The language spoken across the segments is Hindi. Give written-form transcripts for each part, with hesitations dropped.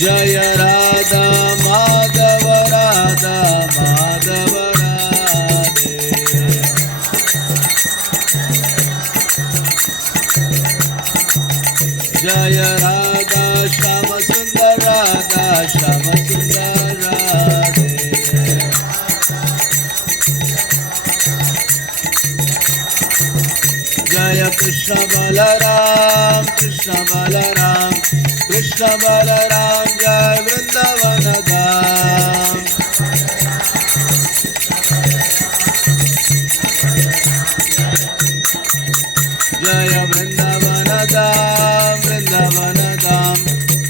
जय राधा माधव राधा माधव राधे। जय राधा श्याम सुंदर राधा श्याम सुंदर राधे। जय कृष्ण बलराम कृष्ण बलराम कृष्ण बलराम जय वृंदावन धाम। जय वृंदावन धाम वृंदावन धाम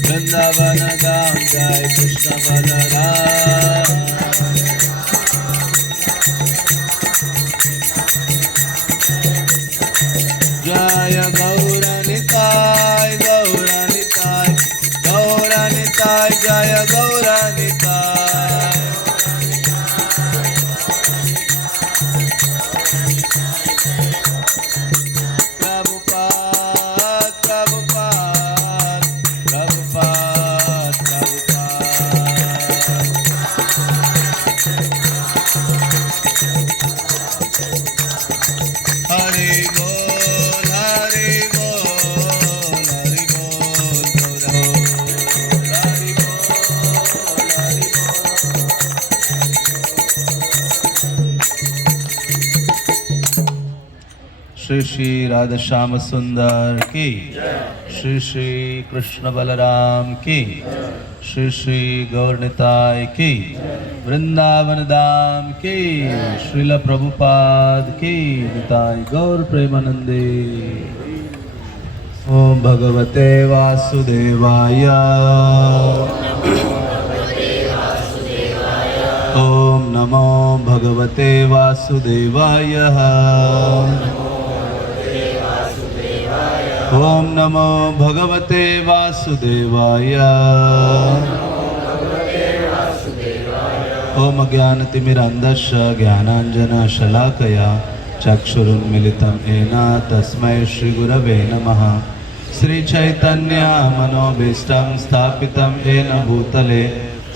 वृंदावन धाम जय कृष्ण बलराम। जय गौरनिताय गौरनिताय गौरनिताय जय गौरनिताय। प्रभुपाद प्रभुपाद प्रभुपाद प्रभुपाद। हरि बोल हरि बोल हरि बोल हरि बोल हरि बोल। श्री श्री राधा श्याम सुंदर की, श्री श्री कृष्ण बलराम की, श्री श्री गौरनिताय की, वृंदावन धाम की, श्रील प्रभुपाद की निताय गौर प्रेमानंदे। ओम भगवते वासुदेवाय ओम नमो भगवते वासुदेवाय ओम नमो भगवते वासुदेवाय। ओम अज्ञानतिमिरान्धस्य ज्ञानाञ्जनशलाकया चक्षुरुन्मिलितं येन तस्मै श्रीगुरवे नमः। श्रीचैतन्य मनोभीष्टं स्थापितं येन भूतले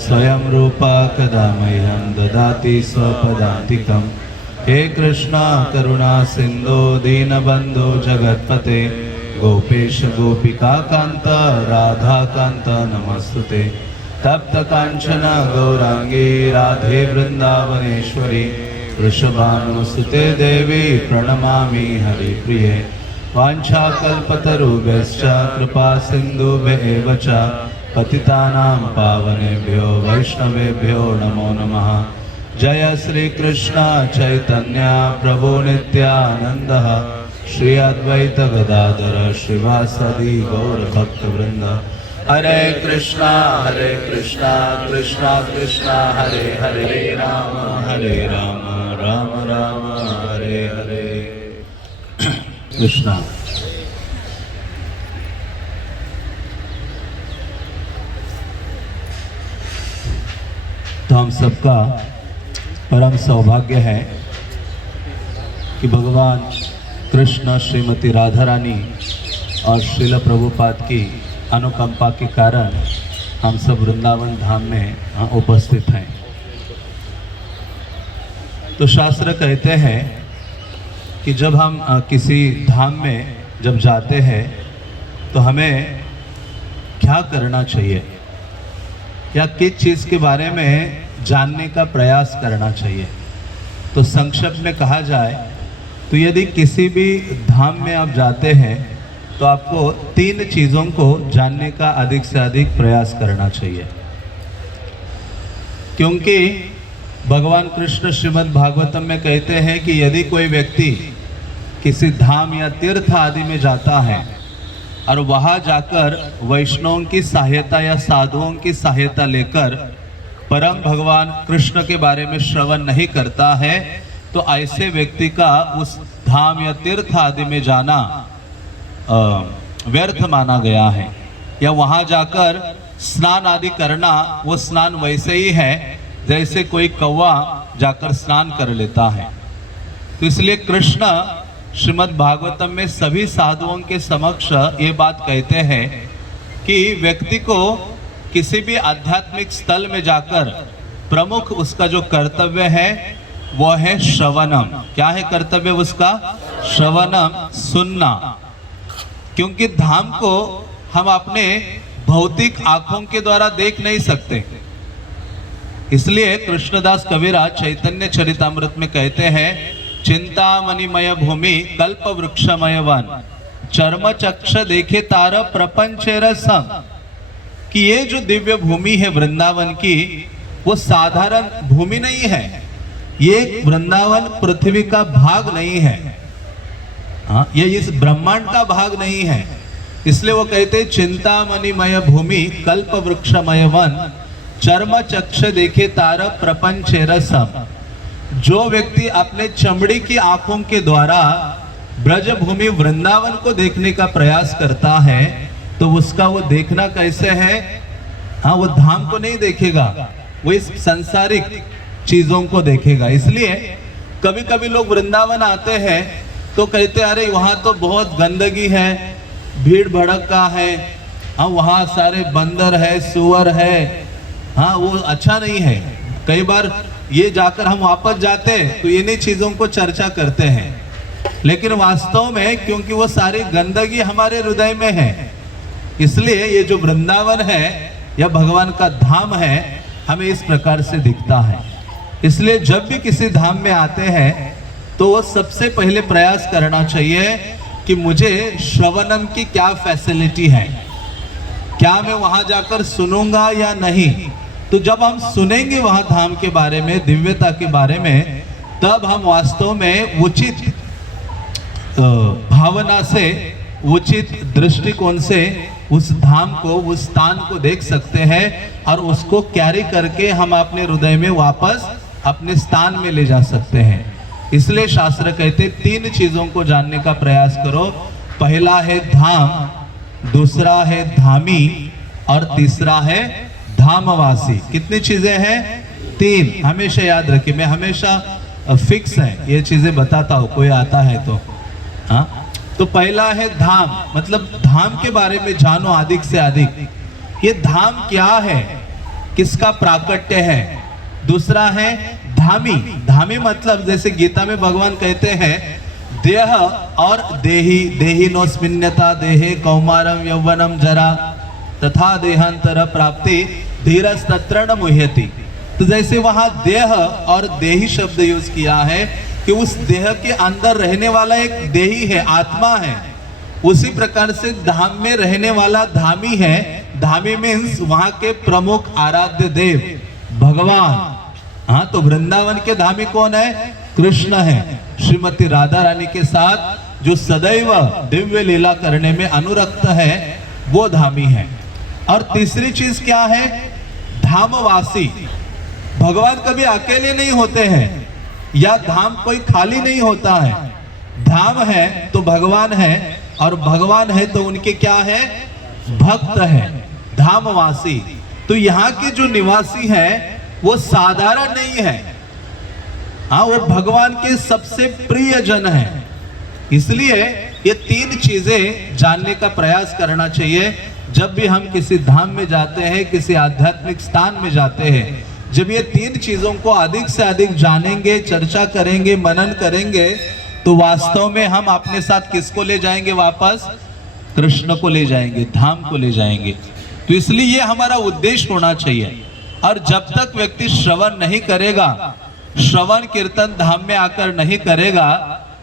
स्वयं रूपा कदा मह्यं ददाति स्वपदान्तिकं। हे कृष्ण करुणा सिन्धो दीनबन्धो जगत्पते गोपेश गोपिकान्त राधाकान्त नमस्तुते। तप्त कांचन गौरांगी राधे वृंदावनेश्वरी वृषभानुसुते देवी प्रणमामि हरिप्रिये। वाञ्छाकल्पतरुभ्यश्च कृपा सिन्धुभ्येव च पतितानां पावनेभ्यो वैष्णवेभ्यो नमो नमः। जय श्री कृष्ण चैतन्य प्रभु नित्यानंद श्री अद्वैत गदाधर श्रीवासदि गौर भक्तवृंद। हरे कृष्णा कृष्णा कृष्णा हरे हरे राम राम राम हरे हरे। कृष्णा तो हम सबका परम सौभाग्य है कि भगवान कृष्ण श्रीमती राधा रानी और श्रील प्रभुपाद की अनुकंपा के कारण हम सब वृंदावन धाम में उपस्थित हैं। तो शास्त्र कहते हैं कि जब हम किसी धाम में जब जाते हैं तो हमें क्या करना चाहिए या किस चीज़ के बारे में जानने का प्रयास करना चाहिए। तो संक्षेप में कहा जाए तो यदि किसी भी धाम में आप जाते हैं तो आपको 3 चीज़ों को जानने का अधिक से अधिक प्रयास करना चाहिए, क्योंकि भगवान कृष्ण श्रीमद् भागवतम में कहते हैं कि यदि कोई व्यक्ति किसी धाम या तीर्थ आदि में जाता है और वहाँ जाकर वैष्णवों की सहायता या साधुओं की सहायता लेकर परम भगवान कृष्ण के बारे में श्रवण नहीं करता है तो ऐसे व्यक्ति का उस धाम या तीर्थ आदि में जाना व्यर्थ माना गया है। या वहाँ जाकर स्नान आदि करना वो स्नान वैसे ही है जैसे कोई कौवा जाकर स्नान कर लेता है। तो इसलिए कृष्ण श्रीमद् भागवतम में सभी साधुओं के समक्ष ये बात कहते हैं कि व्यक्ति को किसी भी आध्यात्मिक स्थल में जाकर प्रमुख उसका जो कर्तव्य है वो है श्रवणम। क्या है कर्तव्य उसका? श्रवणम, सुनना। क्योंकि धाम को हम अपने भौतिक आंखों के द्वारा देख नहीं सकते। इसलिए कृष्णदास कविराज चैतन्य चरितामृत में कहते हैं, चिंतामणिमय भूमि कल्प वृक्षमय वन, चर्म चक्ष देखे तार प्रपंच रसम। कि ये जो दिव्य भूमि है वृंदावन की, वो साधारण भूमि नहीं है। ये वृंदावन पृथ्वी का भाग नहीं है, हाँ, ये इस ब्रह्मांड का भाग नहीं है। इसलिए वो कहते चिंतामणिमय भूमि कल्प वृक्षमय वन, चर्म चक्ष देखे तार प्रपंच रसम। जो व्यक्ति अपने चमड़ी की आंखों के द्वारा ब्रजभूमि वृंदावन को देखने का प्रयास करता है, तो उसका वो देखना कैसे है? हाँ, वो धाम को नहीं देखेगा, वो इस सांसारिक चीजों को देखेगा। इसलिए कभी कभी लोग वृंदावन आते हैं तो कहते अरे वहाँ तो बहुत गंदगी है, भीड़ भड़का है, हाँ वहाँ सारे बंदर है, सुअर है, हाँ वो अच्छा नहीं है। कई बार ये जाकर हम वापस जाते तो इन्हीं चीजों को चर्चा करते हैं, लेकिन वास्तव में क्योंकि वो सारी गंदगी हमारे हृदय में है, इसलिए ये जो वृंदावन है या भगवान का धाम है हमें इस प्रकार से दिखता है। इसलिए जब भी किसी धाम में आते हैं तो वो सबसे पहले प्रयास करना चाहिए कि मुझे श्रवणम की क्या फैसिलिटी है, क्या मैं वहां जाकर सुनूंगा या नहीं। तो जब हम सुनेंगे वहां धाम के बारे में, दिव्यता के बारे में, तब हम वास्तव में उचित भावना से, उचित दृष्टिकोण से उस धाम को, उस स्थान को देख सकते हैं और उसको कैरी करके हम अपने हृदय में वापस अपने स्थान में ले जा सकते हैं। इसलिए शास्त्र कहते 3 चीजों को जानने का प्रयास करो। पहला है धाम, दूसरा है धामी और तीसरा है धामवासी। कितनी चीजें हैं? 3। हमेशा याद रखिए, मैं हमेशा फिक्स है ये चीजें बताता हूँ, कोई आता है तो। हाँ, तो पहला है धाम, मतलब धाम के बारे में जानो अधिक से अधिक। ये धाम क्या है, किसका प्राकट्य है। दूसरा है धामी। धामी मतलब जैसे गीता में भगवान कहते हैं देह और देही, देहिनोस्मिन्यता देहे कौमारम यौवनम जरा तथा देहांतर प्राप्ति धीरज तत्र न मुह्यति। तो जैसे वहां देह और देही शब्द यूज किया है कि उस देह के अंदर रहने वाला एक देही है, आत्मा है, उसी प्रकार से धाम में रहने वाला धामी है। धामी मीन्स वहां के प्रमुख आराध्य देव भगवान। हाँ, तो वृंदावन के धामी कौन है? कृष्ण है। श्रीमती राधा रानी के साथ जो सदैव दिव्य लीला करने में अनुरक्त है वो धामी है। और तीसरी चीज क्या है? धामवासी। भगवान कभी अकेले नहीं होते हैं या धाम कोई खाली नहीं होता है। धाम है तो भगवान है और भगवान है तो उनके क्या है? भक्त है, धामवासी। तो यहाँ के जो निवासी हैं वो साधारण नहीं है, हाँ वो भगवान के सबसे प्रिय जन है। इसलिए ये 3 चीजें जानने का प्रयास करना चाहिए जब भी हम किसी धाम में जाते हैं, किसी आध्यात्मिक स्थान में जाते हैं। जब ये 3 चीजों को अधिक से अधिक जानेंगे, चर्चा करेंगे, मनन करेंगे, तो वास्तव में हम अपने साथ किसको ले जाएंगे? वापस कृष्ण को ले जाएंगे, धाम को ले जाएंगे। तो इसलिए ये हमारा उद्देश्य होना चाहिए। और जब तक व्यक्ति श्रवण नहीं करेगा, श्रवण कीर्तन धाम में आकर नहीं करेगा,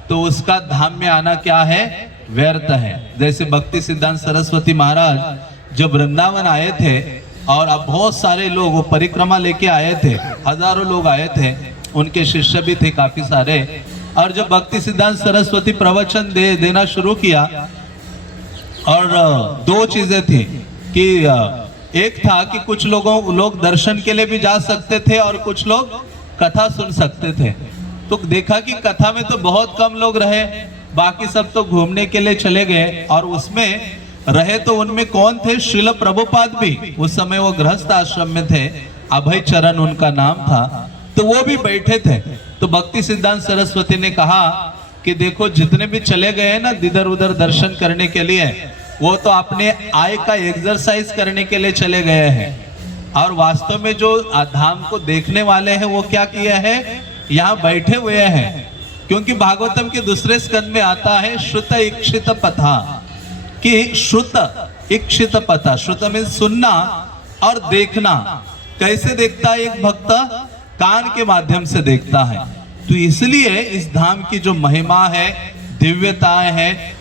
तो उसका धाम में आना क्या है? व्यर्थ है। जैसे भक्ति सिद्धांत सरस्वती महाराज जब वृंदावन आए थे और अब बहुत सारे लोग वो परिक्रमा लेके आए थे, हजारों लोग आए थे, उनके शिष्य भी थे काफी सारे। और जब भक्ति सिद्धांत सरस्वती प्रवचन देना शुरू किया, और 2 चीजें थी कि एक था कि कुछ लोग दर्शन के लिए भी जा सकते थे और कुछ लोग कथा सुन सकते थे। तो देखा कि कथा में तो बहुत कम लोग रहे, बाकी सब तो घूमने के लिए चले गए। और उसमें रहे तो उनमें कौन थे? श्रील प्रभुपाद भी। उस समय वो गृहस्थ आश्रम में थे, अभय चरण उनका नाम था, तो वो भी बैठे थे। तो भक्ति सिद्धांत सरस्वती ने कहा कि देखो जितने भी चले गए ना इधर उधर दर्शन करने के लिए, वो तो अपने आय का एक्सरसाइज करने के लिए चले गए हैं, और वास्तव में जो धाम को देखने वाले हैं वो क्या किया है, यहाँ बैठे हुए हैं। क्योंकि भागवतम के दूसरे स्कंद में आता है श्रुत इक्षित पथा, कि श्रुत इक्षित पथा, श्रुत में सुनना और देखना। कैसे देखता है एक भक्त? कान के माध्यम से देखता है। तो इसलिए इस धाम की जो महिमा है, दिव्यताएं हैं,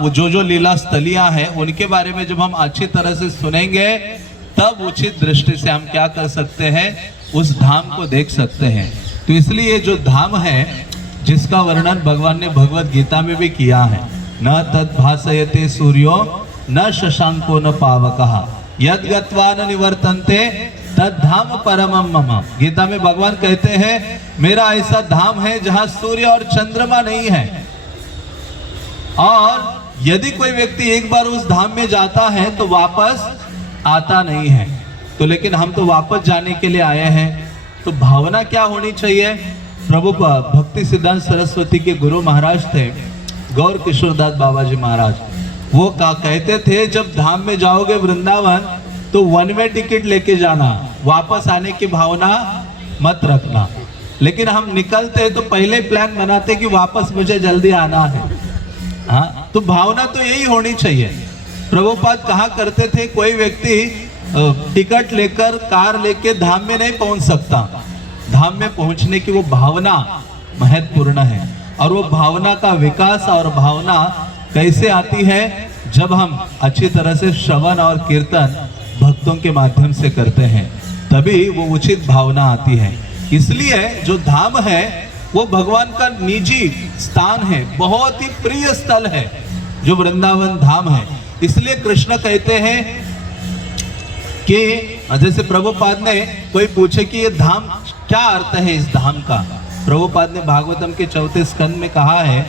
वो जो लीला स्थलियां हैं, उनके बारे में जब हम अच्छी तरह से सुनेंगे तब उचित दृष्टि से हम क्या कर सकते हैं, उस धाम को देख सकते हैं। तो इसलिए जो धाम है जिसका वर्णन भगवान ने भगवत गीता में भी किया है, न तद भासयते सूर्यो न शशांको न पावकः यद गत्वा न निवर्तन्ते तद धाम परमम मम। गीता में भगवान कहते हैं मेरा ऐसा धाम है जहां सूर्य और चंद्रमा नहीं है, और यदि कोई व्यक्ति एक बार उस धाम में जाता है तो वापस आता नहीं है। तो लेकिन हम तो वापस जाने के लिए आए हैं, तो भावना क्या होनी चाहिए? प्रभु भक्ति सिद्धांत सरस्वती के गुरु महाराज थे गौर किशोरदास बाबा जी महाराज। वो कहते थे जब धाम में जाओगे वृंदावन तो वन वे टिकट लेके जाना, वापस आने की भावना मत रखना। लेकिन हम निकलते तो पहले प्लान बनाते कि वापस मुझे जल्दी आना है। हाँ, तो भावना तो यही होनी चाहिए। प्रभुपाद कहा करते थे कोई व्यक्ति टिकट लेकर कार लेके धाम में नहीं पहुंच सकता। धाम में पहुंचने की वो भावना महत्वपूर्ण है, और वो भावना का विकास और भावना कैसे आती है? जब हम अच्छी तरह से श्रवण और कीर्तन भक्तों के माध्यम से करते हैं, तभी वो उचित भावना आती है। इसलिए जो धाम है वो भगवान का निजी स्थान है, बहुत ही प्रिय स्थल है जो वृंदावन धाम है। इसलिए कृष्ण कहते हैं कि जैसे प्रभुपाद ने कोई पूछे कि ये धाम क्या अर्थ है, इस धाम का, प्रभुपाद ने भागवतम के 4 स्कंद में कहा है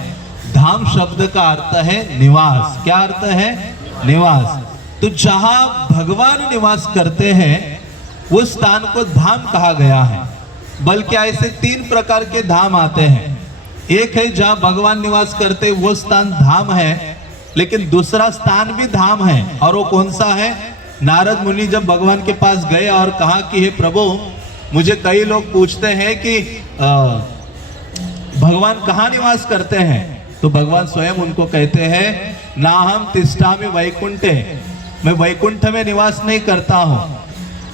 धाम शब्द का अर्थ है निवास। क्या अर्थ है? निवास। तो जहां भगवान निवास करते हैं उस स्थान को धाम कहा गया है। बल्कि ऐसे 3 प्रकार के धाम आते हैं। एक है जहां भगवान निवास करते वो स्थान धाम है, लेकिन दूसरा स्थान भी धाम है, और वो कौन सा है? नारद मुनि जब भगवान के पास गए और कहा कि हे प्रभु, मुझे कई लोग पूछते हैं कि भगवान कहाँ निवास करते हैं, तो भगवान स्वयं उनको कहते हैं ना हम तिष्ठामि वैकुंठे, मैं वैकुंठ में निवास नहीं करता हूँ,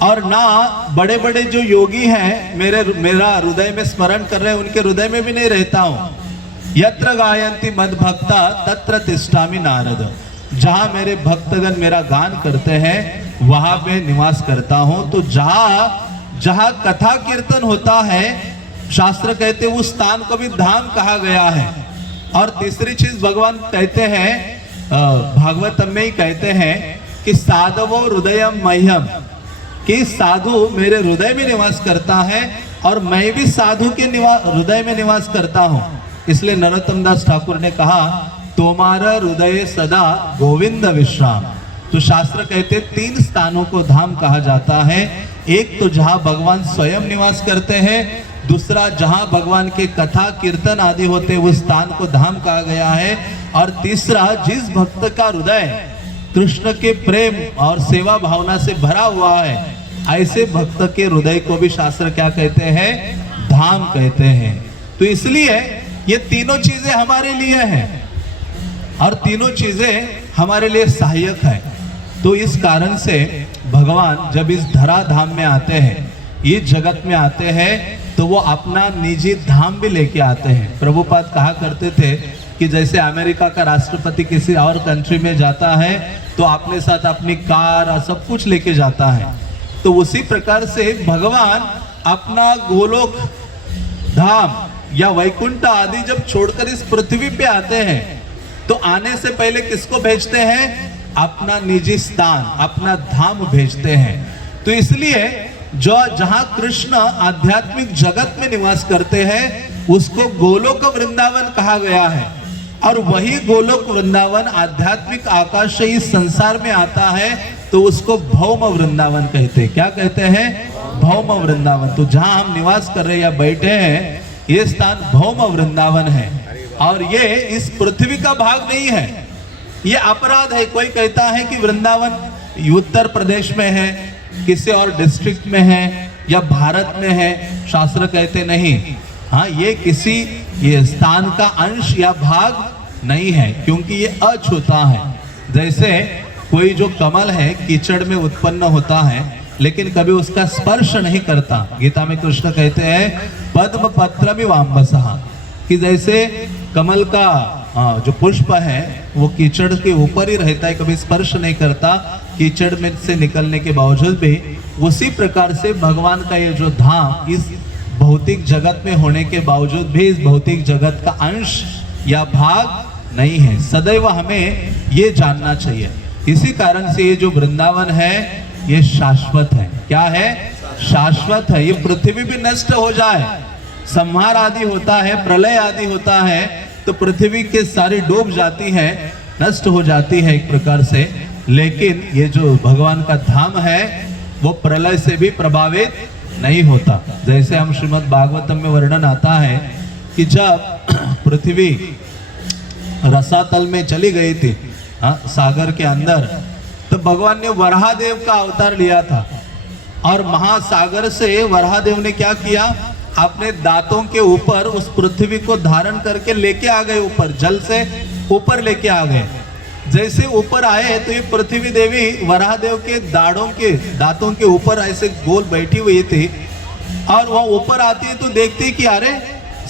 और ना बड़े बड़े जो योगी हैं मेरा हृदय में स्मरण कर रहे हैं उनके हृदय में भी नहीं रहता हूँ। यत्र गायन्ति मद भक्ता तत्र तिष्ठामि नारद, जहां मेरे भक्तगण मेरा गान करते हैं वहां पे निवास करता हूं। तो जहां कथा कीर्तन होता है, शास्त्र कहते उस स्थान को भी धाम कहा गया है। और तीसरी चीज भगवान कहते हैं, भागवतम में ही कहते हैं कि साधवो हृदयम मह्यम, कि साधु मेरे हृदय में निवास करता है और मैं भी साधु के हृदय में निवास करता हूं। इसलिए नरोत्तम दास ठाकुर ने कहा तुम्हारा हृदय सदा गोविंद विश्राम। तो शास्त्र कहते 3 स्थानों को धाम कहा जाता है। एक तो जहां भगवान स्वयं निवास करते हैं, दूसरा जहां भगवान के कथा कीर्तन आदि होते उस स्थान को धाम कहा गया है, और तीसरा जिस भक्त का हृदय कृष्ण के प्रेम और सेवा भावना से भरा हुआ है, ऐसे भक्त के हृदय को भी शास्त्र क्या कहते हैं? धाम कहते हैं। तो इसलिए ये तीनों चीजें हमारे लिए हैं और तीनों चीजें हमारे लिए सहायक है। तो इस कारण से भगवान जब इस धरा धाम में आते हैं, ये जगत में आते हैं, तो वो अपना निजी धाम भी लेके आते हैं। प्रभुपाद कहा करते थे कि जैसे अमेरिका का राष्ट्रपति किसी और कंट्री में जाता है तो अपने साथ अपनी कार और सब कुछ लेके जाता है, तो उसी प्रकार से भगवान अपना गोलोक धाम या वैकुंठ आदि जब छोड़कर इस पृथ्वी पे आते हैं तो आने से पहले किसको भेजते हैं? अपना निजी स्थान, अपना धाम भेजते हैं। तो इसलिए जो जहां कृष्ण आध्यात्मिक जगत में निवास करते हैं उसको गोलोक वृंदावन कहा गया है, और वही गोलोक वृंदावन आध्यात्मिक आकाश से इस संसार में आता है तो उसको भौम वृंदावन कहते हैं। क्या कहते हैं? भौम वृंदावन। तो जहां हम निवास कर रहे हैं या बैठे हैं, ये स्थान भौम वृंदावन है, और ये इस पृथ्वी का भाग नहीं है। ये अपराध है। कोई कहता है कि वृंदावन उत्तर प्रदेश में है, किसी और डिस्ट्रिक्ट में है या भारत में है, शास्त्र कहते नहीं। हाँ, ये किसी ये स्थान का अंश या भाग नहीं है, क्योंकि ये अछूता है। जैसे कोई जो कमल है कीचड़ में उत्पन्न होता है लेकिन कभी उसका स्पर्श नहीं करता। गीता में कृष्ण कहते हैं पद्म पत्रमिवाम्भसः, कि जैसे कमल का जो पुष्प है वो कीचड़ के ऊपर ही रहता है, कभी स्पर्श नहीं करता कीचड़ में से निकलने के बावजूद भी, उसी प्रकार से भगवान का ये जो धाम इस भौतिक जगत में होने के बावजूद भी इस भौतिक जगत का अंश या भाग नहीं है। सदैव हमें ये जानना चाहिए। इसी कारण से ये जो वृंदावन है ये शाश्वत है। क्या है? शाश्वत है। ये पृथ्वी भी नष्ट हो जाए, संहार आदि होता है, प्रलय आदि होता है, तो पृथ्वी के सारी डूब जाती है, नष्ट हो जाती है एक प्रकार से, लेकिन ये जो भगवान का धाम है वो प्रलय से भी प्रभावित नहीं होता। जैसे हम श्रीमद् भागवतम में वर्णन आता है कि जब पृथ्वी रसातल में चली गई थी, सागर के अंदर, तो भगवान ने वराहदेव का अवतार लिया था और महासागर से वराहदेव ने क्या किया, अपने दांतों के ऊपर उस पृथ्वी को धारण करके लेके आ गए, ऊपर जल से ऊपर लेके आ गए। जैसे ऊपर आए तो ये पृथ्वी देवी वराहदेव के दांतों के ऊपर ऐसे गोल बैठी हुई थी और वह ऊपर आती है तो देखती कि अरे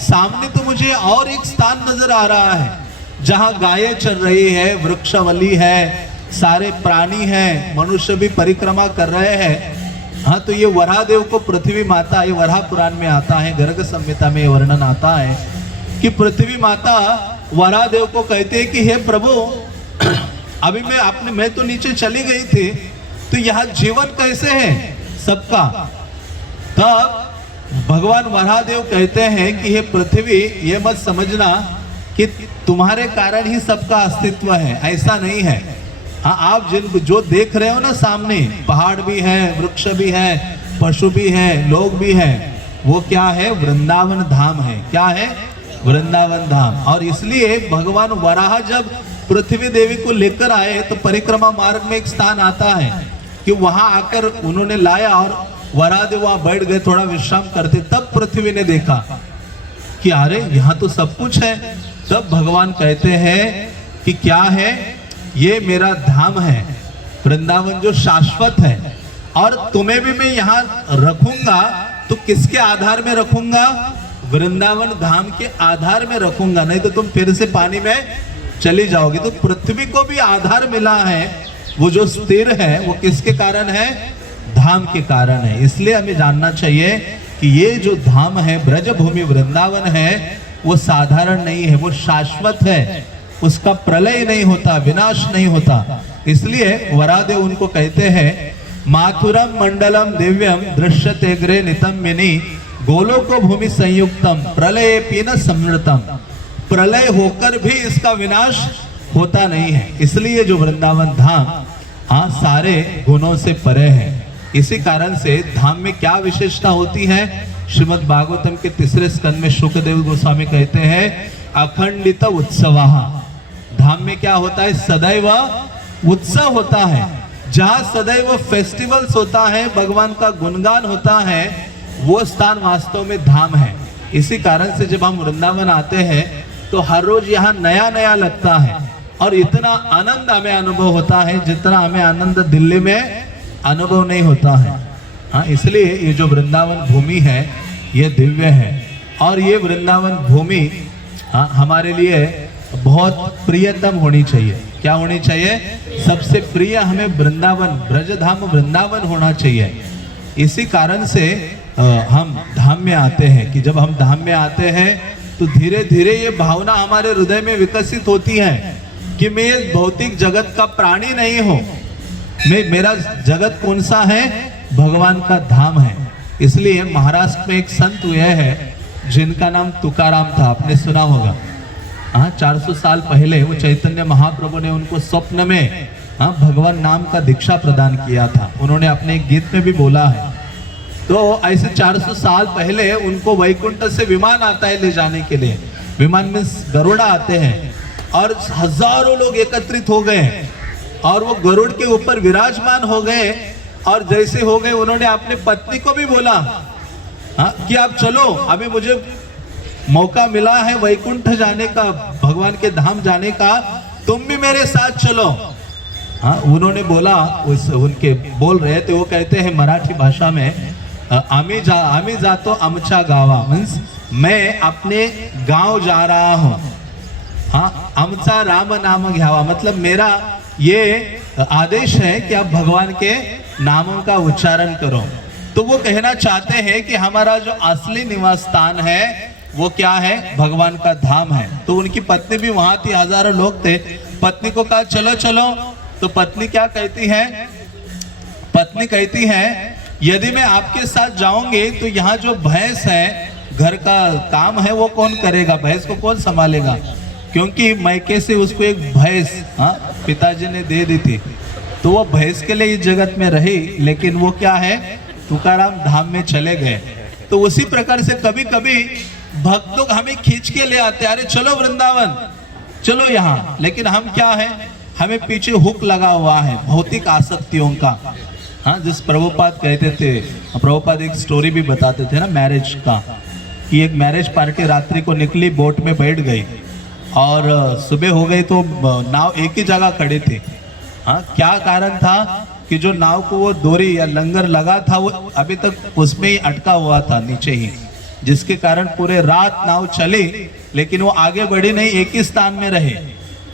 सामने तो मुझे और एक स्थान नजर आ रहा है जहां गायें चल रही है, वृक्षवल्ली है, सारे प्राणी हैं, मनुष्य भी परिक्रमा कर रहे हैं। हाँ, तो ये वराहदेव को पृथ्वी माता, ये वराह पुराण में आता है, गर्ग संहिता में वर्णन आता है कि पृथ्वी माता वराहदेव को कहते हैं कि हे प्रभु, अभी मैं तो नीचे चली गई थी, तो यहाँ जीवन कैसे है सबका? तब भगवान वराहदेव कहते हैं कि हे पृथ्वी, ये मत समझना कि तुम्हारे कारण ही सबका अस्तित्व है, ऐसा नहीं है। हाँ, आप जो देख रहे हो ना सामने, पहाड़ भी है, वृक्ष भी है, पशु भी है, लोग भी हैं, वो क्या है? वृंदावन धाम है। क्या है? वृंदावन धाम। और इसलिए भगवान वराह जब पृथ्वी देवी को लेकर आए तो परिक्रमा मार्ग में एक स्थान आता है कि वहां आकर उन्होंने लाया और वराहदेव वहां बैठ गए, थोड़ा विश्राम करते। तब पृथ्वी ने देखा कि अरे यहाँ तो सब कुछ है। तब भगवान कहते हैं कि क्या है? ये मेरा धाम है, वृंदावन जो शाश्वत है, और तुम्हें भी मैं यहाँ रखूंगा। तो किसके आधार में रखूंगा? वृंदावन धाम के आधार में रखूंगा, नहीं तो तुम फिर से पानी में चली जाओगी। तो पृथ्वी को भी आधार मिला है, वो जो स्थिर है वो किसके कारण है? धाम के कारण है। इसलिए हमें जानना चाहिए कि ये जो धाम है, ब्रजभूमि वृंदावन है, वो साधारण नहीं है, वो शाश्वत है, उसका प्रलय नहीं होता, विनाश नहीं होता। इसलिए वराहदेव उनको कहते हैं माथुरम मंडलम दिव्यम दृश्यते ग्रे नितम मिनी गोलोको भूमि संयुक्तम प्रलय पीन समृतम। प्रलय होकर भी इसका विनाश होता नहीं है। इसलिए जो वृंदावन धाम हाँ सारे गुणों से परे है। इसी कारण से धाम में क्या विशेषता होती है? श्रीमद् भागवतम के 3 स्कंद में शुकदेव गोस्वामी कहते हैं अखंडित उत्सवाः। धाम में क्या होता है? सदैव उत्सव होता है। जहां सदैव फेस्टिवल्स होता है, भगवान का गुणगान होता है, वो स्थान वास्तव में धाम है। इसी कारण से जब हम वृंदावन आते हैं तो हर रोज यहाँ नया नया लगता है और इतना आनंद हमें अनुभव होता है जितना हमें आनंद दिल्ली में अनुभव नहीं होता है। हाँ, इसलिए ये जो वृंदावन भूमि है ये दिव्य है और ये वृंदावन भूमि हमारे लिए बहुत प्रियतम होनी चाहिए। क्या होनी चाहिए? सबसे प्रिय हमें वृंदावन, ब्रजधाम वृंदावन होना चाहिए। इसी कारण से हम धाम में आते हैं कि जब हम धाम में आते हैं तो धीरे धीरे ये भावना हमारे हृदय में विकसित होती है कि मैं इस भौतिक जगत का प्राणी नहीं हूँ। मेरा जगत कौन सा है? भगवान का धाम है। इसलिए महाराष्ट्र में एक संत हुए हैं जिनका नाम तुकाराम था, आपने सुना होगा। हाँ, 400 साल पहले वो चैतन्य महाप्रभु ने उनको स्वप्न में भगवान नाम का दीक्षा प्रदान किया था। उन्होंने अपने एक गीत में भी बोला है। तो ऐसे 400 साल पहले उनको वैकुंठ से विमान आता है ले जाने के लिए। विमान में गरुड़ा आते हैं और हजारों लोग एकत्रित हो गए और वो गरुड़ के ऊपर विराजमान हो गए। और जैसे हो गए उन्होंने अपने पत्नी को भी बोला कि आप चलो, अभी मुझे मौका मिला है वैकुंठ जाने का, भगवान के धाम जाने का, तुम भी मेरे साथ चलो। उन्होंने बोला, उनके बोल रहे थे, वो कहते हैं मराठी भाषा में आम्ही जातो आमच्या गावा, मीन्स मैं अपने गांव जा रहा हूँ। आमचा राम नाम घ्यावा, मतलब मेरा ये आदेश है कि आप भगवान के नामों का उच्चारण करो। तो वो कहना चाहते हैं कि हमारा जो असली निवास स्थान है वो क्या है, भगवान का धाम है। तो उनकी पत्नी भी वहां थी, हजारों लोग थे। पत्नी को कहा चलो चलो, तो पत्नी क्या कहती है, पत्नी कहती है यदि मैं आपके साथ जाऊंगी तो यहाँ जो भैंस है, घर का काम है वो कौन करेगा, भैंस को कौन संभालेगा, क्योंकि मैके से उसको एक भैंस पिताजी ने दे दी थी। तो वो भैंस के लिए इस जगत में रही, लेकिन वो क्या है, तुकाराम धाम में चले गए। तो उसी प्रकार से कभी कभी भक्त लोग हमें खींच के ले आते, अरे चलो वृंदावन, चलो यहाँ, लेकिन हम क्या है, हमें पीछे हुक लगा हुआ है भौतिक आसक्तियों का। जिस प्रभुपाद कहते थे, प्रभुपाद एक स्टोरी भी बताते थे ना मैरिज का, कि एक मैरिज पार्टी रात्रि को निकली, बोट में बैठ गई और सुबह हो गई तो नाव एक ही जगह खड़ी थी। क्या कारण था कि जो नाव को वो डोरी या लंगर लगा था वो अभी तक उसमें ही अटका हुआ था नीचे ही, जिसके कारण पूरे रात नाव चली लेकिन वो आगे बढ़ी नहीं, एक ही स्थान में रहे।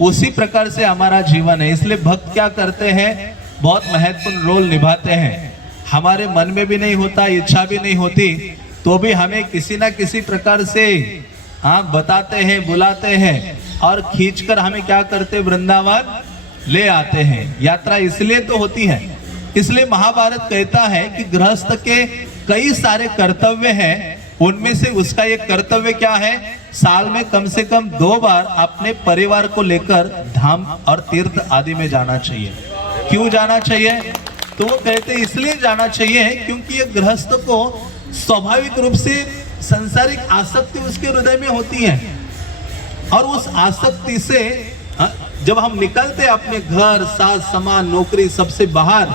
उसी प्रकार से हमारा जीवन है। इसलिए भक्त क्या करते हैं, बहुत महत्वपूर्ण रोल निभाते हैं। हमारे मन में भी नहीं होता, इच्छा भी नहीं होती, तो भी हमें किसी ना किसी प्रकार से बताते हैं, बुलाते हैं और खींचकर हमें क्या करते, वृंदावन ले आते हैं। यात्रा इसलिए तो होती है, इसलिए महाभारत कहता है कि गृहस्थ के कई सारे कर्तव्य हैं, उनमें से उसका एक कर्तव्य क्या है, साल में कम से कम 2 बार अपने परिवार को लेकर धाम और तीर्थ आदि में जाना चाहिए। क्यों जाना चाहिए, तो वो कहते इसलिए जाना चाहिए क्योंकि ये गृहस्थ को स्वाभाविक रूप से संसारिक आसक्ति उसके हृदय में होती है, और उस आसक्ति से जब हम निकलते अपने घर, साथ, सामान, नौकरी सबसे बाहर,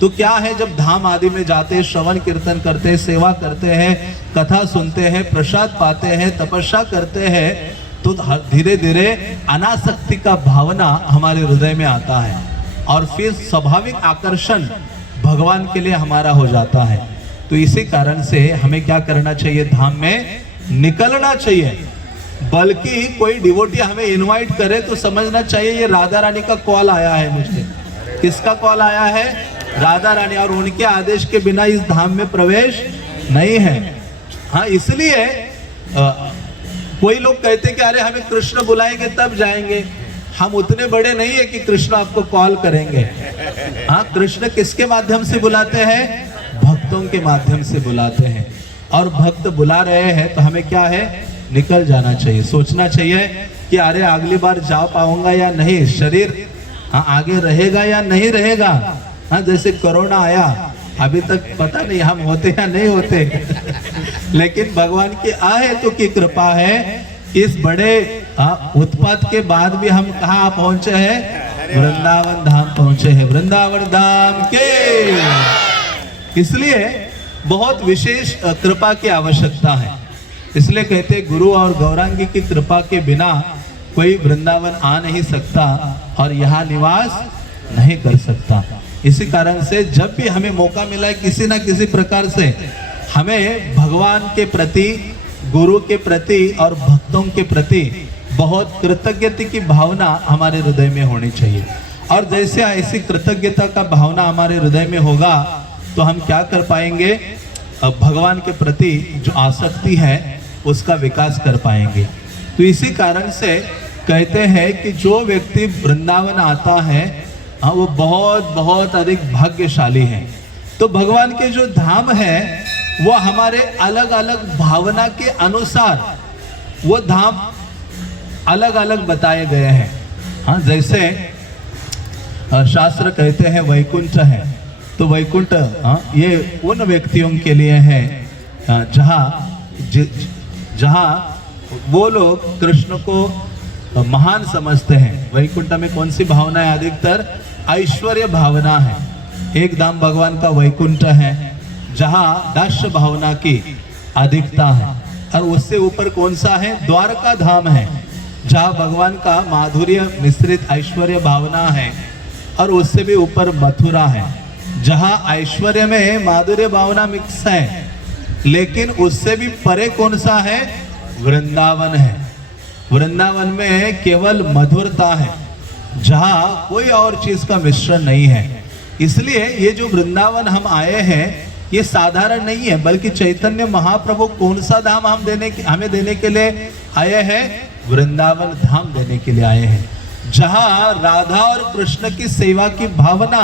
तो क्या है, जब धाम आदि में जाते हैं, श्रवण कीर्तन करते हैं, सेवा करते हैं, कथा सुनते हैं, प्रसाद पाते हैं, तपस्या करते हैं, तो धीरे धीरे अनासक्ति का भावना हमारे हृदय में आता है और फिर स्वाभाविक आकर्षण भगवान के लिए हमारा हो जाता है। तो इसी कारण से हमें क्या करना चाहिए, धाम में निकलना चाहिए। बल्कि कोई डिवोटी हमें इनवाइट करे तो समझना चाहिए ये राधा रानी का कॉल आया है मुझे। किसका कॉल आया है, राधा रानी, और उनके आदेश के बिना इस धाम में प्रवेश नहीं है। इसलिए कोई लोग कहते कि अरे हमें कृष्ण बुलाएंगे तब जाएंगे। हम उतने बड़े नहीं है कि कृष्ण आपको कॉल करेंगे। कृष्ण किसके माध्यम से बुलाते हैं, भक्तों के माध्यम से बुलाते हैं, और भक्त बुला रहे हैं तो हमें क्या है, निकल जाना चाहिए। सोचना चाहिए कि अरे अगली बार जा पाऊंगा या नहीं, शरीर आगे रहेगा या नहीं रहेगा। जैसे कोरोना आया, अभी तक पता नहीं हम होते या नहीं होते लेकिन भगवान की अहेतु की कृपा है, इस बड़े उत्पात के बाद भी हम कहाँ पहुंचे हैं, वृंदावन धाम पहुंचे हैं, वृंदावन धाम के। इसलिए बहुत विशेष कृपा की आवश्यकता है। इसलिए कहते गुरु और गौरांगी की कृपा के बिना कोई वृंदावन आ नहीं सकता और यहाँ निवास नहीं कर सकता। इसी कारण से जब भी हमें मौका मिला है, किसी ना किसी प्रकार से हमें भगवान के प्रति, गुरु के प्रति और भक्तों के प्रति बहुत कृतज्ञता की भावना हमारे हृदय में होनी चाहिए। और जैसे ऐसी कृतज्ञता का भावना हमारे हृदय में होगा तो हम क्या कर पाएंगे, भगवान के प्रति जो आसक्ति है उसका विकास कर पाएंगे। तो इसी कारण से कहते हैं कि जो व्यक्ति वृंदावन आता है वो बहुत बहुत अधिक भाग्यशाली है। तो भगवान के जो धाम है वो हमारे अलग अलग भावना के अनुसार वो धाम अलग अलग बताए गए हैं। जैसे शास्त्र कहते हैं वैकुंठ है, तो वैकुंठ ये उन व्यक्तियों के लिए है जहाँ वो लोग कृष्ण को महान समझते हैं। वैकुंठ में कौन सी भावना है? अधिकतर ऐश्वर्य भावना है। एक धाम भगवान का वैकुंठ है जहाँ दास्य भावना की अधिकता है, और उससे ऊपर कौन सा है? द्वारका धाम है जहाँ भगवान का माधुर्य मिश्रित ऐश्वर्य भावना है, और उससे भी ऊपर मथुरा है जहाँ ऐश्वर्य में माधुर्य भावना मिक्स है, लेकिन उससे भी परे कौन सा है? वृंदावन है। वृंदावन में केवल मधुरता है जहाँ कोई और चीज का मिश्रण नहीं है। इसलिए ये जो वृंदावन हम आए हैं ये साधारण नहीं है, बल्कि चैतन्य महाप्रभु कौन सा धाम हमें देने के लिए आए हैं? वृंदावन धाम देने के लिए आए हैं, जहाँ राधा और कृष्ण की सेवा की भावना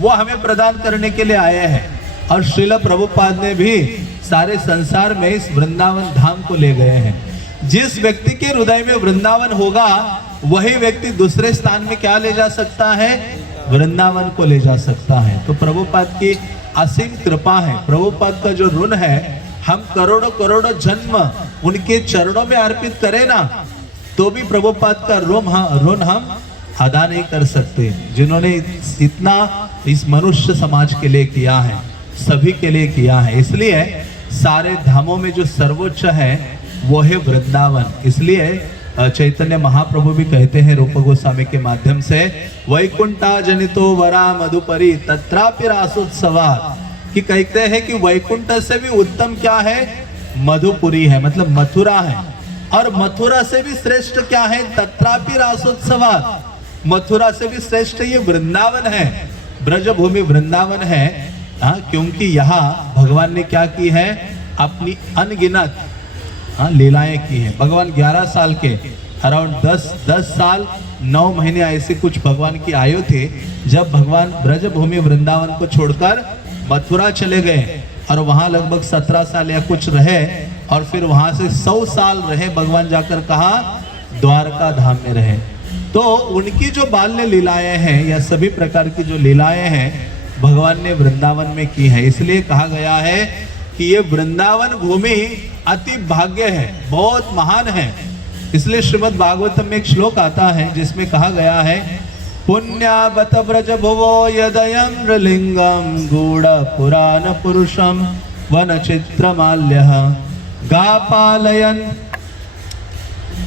वो हमें प्रदान करने के लिए आए हैं। और श्रील प्रभुपाद ने भी सारे संसार में इस वृंदावन धाम को ले गए हैं। जिस व्यक्ति के हृदय में वृंदावन होगा वही व्यक्ति दूसरे स्थान में क्या ले जा सकता है? वृंदावन को ले जा सकता है। तो प्रभुपाद की असीम कृपा है। प्रभुपाद का जो ऋण है हम करोड़ों करोड़ों जन्म उनके चरणों में अर्पित करें ना, तो भी प्रभुपाद का ऋण हम अदा नहीं कर सकते। जिन्होंने इतना इस मनुष्य समाज के लिए किया है, सभी के लिए किया है। इसलिए सारे धामों में जो सर्वोच्च है वो है वृंदावन। इसलिए चैतन्य महाप्रभु भी कहते हैं रूप गोस्वामी के माध्यम से, वैकुंठा जनितो वरा मधुपरी तत्रापि रासोत्सवा, कि कहते हैं कि वैकुंठ से भी उत्तम क्या है? मधुपुरी है, मतलब मथुरा है। और मथुरा से भी श्रेष्ठ क्या है? तत्रापि रासोत्सवा, मथुरा से भी श्रेष्ठ ये वृंदावन है, ब्रजभूमि वृंदावन है। क्योंकि यहाँ भगवान ने क्या की है? अपनी अनगिनत लीलाएं की हैं। भगवान 11 साल के अराउंड 10 साल 9 महीने ऐसे कुछ भगवान की आयु थे जब भगवान ब्रजभूमि वृंदावन को छोड़कर मथुरा चले गए, और वहां लगभग 17 साल या कुछ रहे, और फिर वहां से 100 साल रहे। भगवान जाकर कहा? द्वारका धाम में रहे। तो उनकी जो बाल्य लीलाएं हैं या सभी प्रकार की जो लीलाएं हैं भगवान ने वृंदावन में की है। इसलिए कहा गया है कि ये वृंदावन भूमि अति भाग्य है, बहुत महान है। इसलिए श्रीमद् भागवतम में एक श्लोक आता है जिसमें कहा गया है, पुण्यावत ब्रज भुवो यदयं नृलिंगम गूढ़ पुराण पुरुषम वन चित्रमाल्यः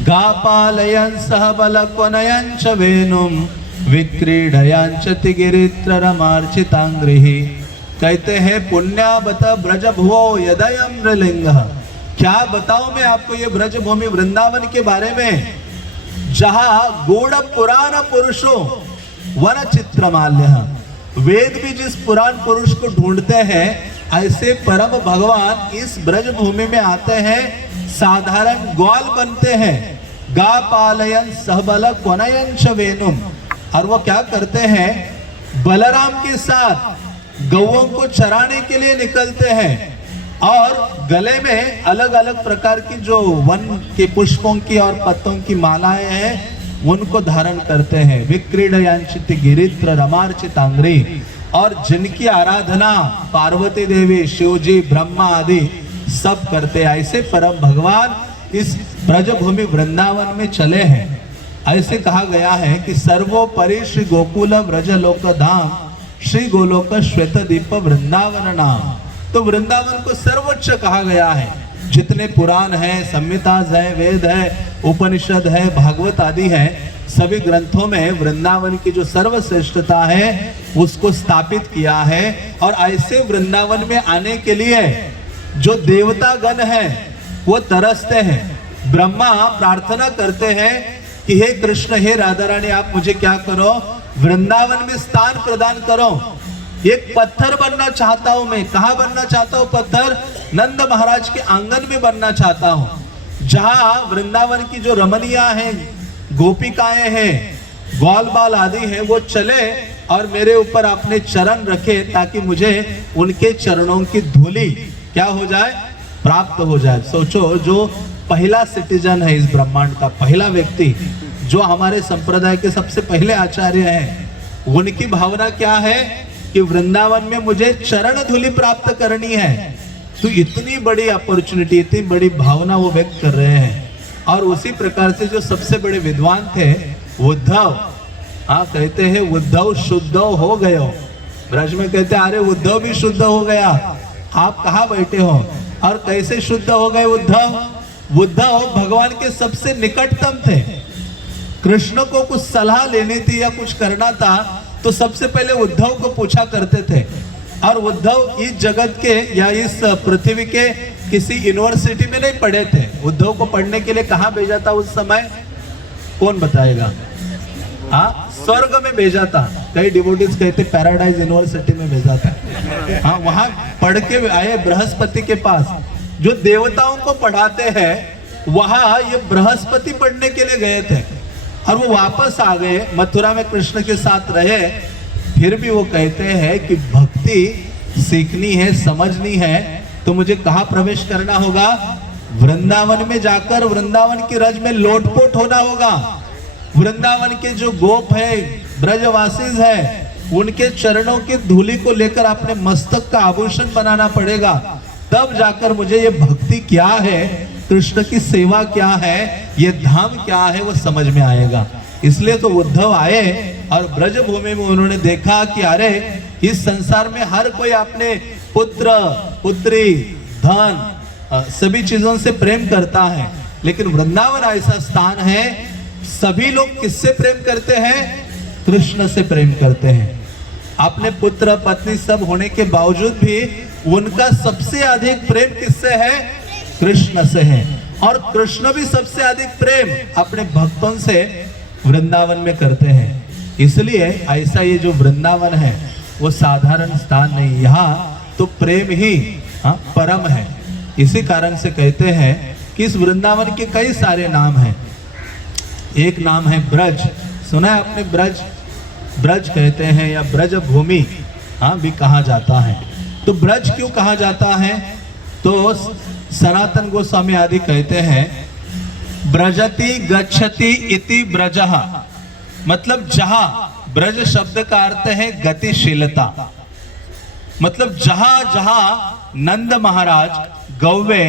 गापालयन् सह बलक्वनयं च वेणुं विक्रीडयं च तिगिरित्र रमार्चितांग्रिः। कहते हैं पुण्यावत ब्रज भुवो यदयं नृलिंगः, क्या बताऊं मैं आपको ये ब्रजभूमि वृंदावन के बारे में, जहां गूढ़ पुराण पुरुषों वन चित्रमाल्य, वेद भी जिस पुराण पुरुष को ढूंढते हैं ऐसे परम भगवान इस ब्रजभूमि में आते हैं, साधारण ग्वाल बनते हैं। गा पालयन सहबल कोनयन च वेणुम, और वो क्या करते हैं? बलराम के साथ गौओं को चराने के लिए निकलते हैं, और गले में अलग अलग प्रकार की जो वन के पुष्पों की और पत्तों की मालाएं हैं उनको धारण करते हैं। विक्रीडयांचित गिरित्र रमार्चितांग्री, और जिनकी आराधना पार्वती देवी, शिवजी, ब्रह्मा आदि सब करते हैं। ऐसे परम भगवान इस ब्रजभूमि वृंदावन में चले हैं। ऐसे कहा गया है कि सर्वोपरि श्री गोकुल ब्रज लोक धाम श्री गोलोक श्वेत दीप वृंदावन नाम। तो वृंदावन को सर्वोच्च कहा गया है। जितने पुराण हैं, संहिताज है, वेद है, उपनिषद है, भागवत आदि है, सभी ग्रंथों में वृंदावन की जो सर्वश्रेष्ठता है उसको स्थापित किया है। और ऐसे वृंदावन में आने के लिए जो देवता गण है वो तरसते हैं। ब्रह्मा प्रार्थना करते हैं कि हे कृष्ण, हे राधा रानी, आप मुझे क्या करो? वृंदावन में स्थान प्रदान करो। एक पत्थर बनना चाहता हूं मैं। कहां बनना चाहता हूं पत्थर? नंद महाराज के आंगन में बनना चाहता हूं, जहां वृंदावन की जो रमणिया हैं, गोपिकाएं हैं, ग्वाल बाल आदि हैं, वो चले और मेरे ऊपर अपने चरण रखे, ताकि मुझे उनके चरणों की धूली क्या हो जाए? प्राप्त हो जाए। सोचो, जो पहला सिटीजन है इस ब्रह्मांड का, पहला व्यक्ति जो हमारे संप्रदाय के सबसे पहले आचार्य हैं, उनकी भावना क्या है कि वृंदावन में मुझे चरण धूलि प्राप्त करनी है। तो इतनी बड़ी अपॉर्चुनिटी, इतनी बड़ी भावना वो व्यक्त कर रहे हैं। और उसी प्रकार से जो सबसे बड़े विद्वान थे उद्धव, हाँ कहते हैं उद्धव शुद्ध हो गयो। ब्रज में कहते हैं अरे उद्धव भी शुद्ध हो गया, आप कहाँ बैठे हो। और कैसे शुद्ध हो गए उद्धव? उद्धव भगवान के सबसे निकटतम थे। कृष्ण को कुछ सलाह लेनी थी या कुछ करना था तो सबसे पहले उद्धव को पूछा करते थे। और उद्धव इस जगत के या इस पृथ्वी के किसी यूनिवर्सिटी में नहीं पढ़े थे। उद्धव को पढ़ने के लिए कहाँ भेजा था उस समय, कौन बताएगा? हाँ, स्वर्ग में भेजा था। कई डिवोटीज कहते पैराडाइज यूनिवर्सिटी में भेजा था। हाँ, वहां पढ़ के आए बृहस्पति के पास, जो देवताओं को पढ़ाते हैं। वहां ये बृहस्पति पढ़ने के लिए गए थे और वो वापस आ गए, मथुरा में कृष्ण के साथ रहे। फिर भी वो कहते हैं कि भक्ति सीखनी है, समझनी है तो मुझे कहाँ प्रवेश करना होगा? वृंदावन में जाकर वृंदावन की रज में लोटपोट होना होगा। वृंदावन के जो गोप है, ब्रजवासीज है, उनके चरणों की धूलि को लेकर अपने मस्तक का आभूषण बनाना पड़ेगा। तब जाकर मुझे ये भक्ति क्या है, कृष्ण की सेवा क्या है, ये धाम क्या है, वो समझ में आएगा। इसलिए तो उद्धव आए और ब्रज भूमि में उन्होंने देखा कि अरे इस संसार में हर कोई अपने पुत्र पुत्री धन सभी चीजों से प्रेम करता है, लेकिन वृंदावन ऐसा स्थान है सभी लोग किससे प्रेम करते हैं? कृष्ण से प्रेम करते हैं। अपने पुत्र पत्नी सब होने के बावजूद भी उनका सबसे अधिक प्रेम किससे है? कृष्ण से है। और कृष्ण भी सबसे अधिक प्रेम अपने भक्तों से वृंदावन में करते हैं। इसलिए ऐसा ये जो वृंदावन है वो साधारण स्थान नहीं, यहाँ तो प्रेम ही परम है। इसी कारण से कहते हैं कि इस वृंदावन के कई सारे नाम हैं। एक नाम है ब्रज, सुना है आपने? ब्रज, ब्रज कहते हैं या ब्रज भूमि भी कहा जाता है। तो ब्रज क्यों कहा जाता है? तो सनातन गोस्वामी आदि कहते हैं ब्रजति गच्छति इति ब्रजः, मतलब जहां, ब्रज शब्द का अर्थ है गतिशीलता। मतलब जहां जहां नंद महाराज, गौवे,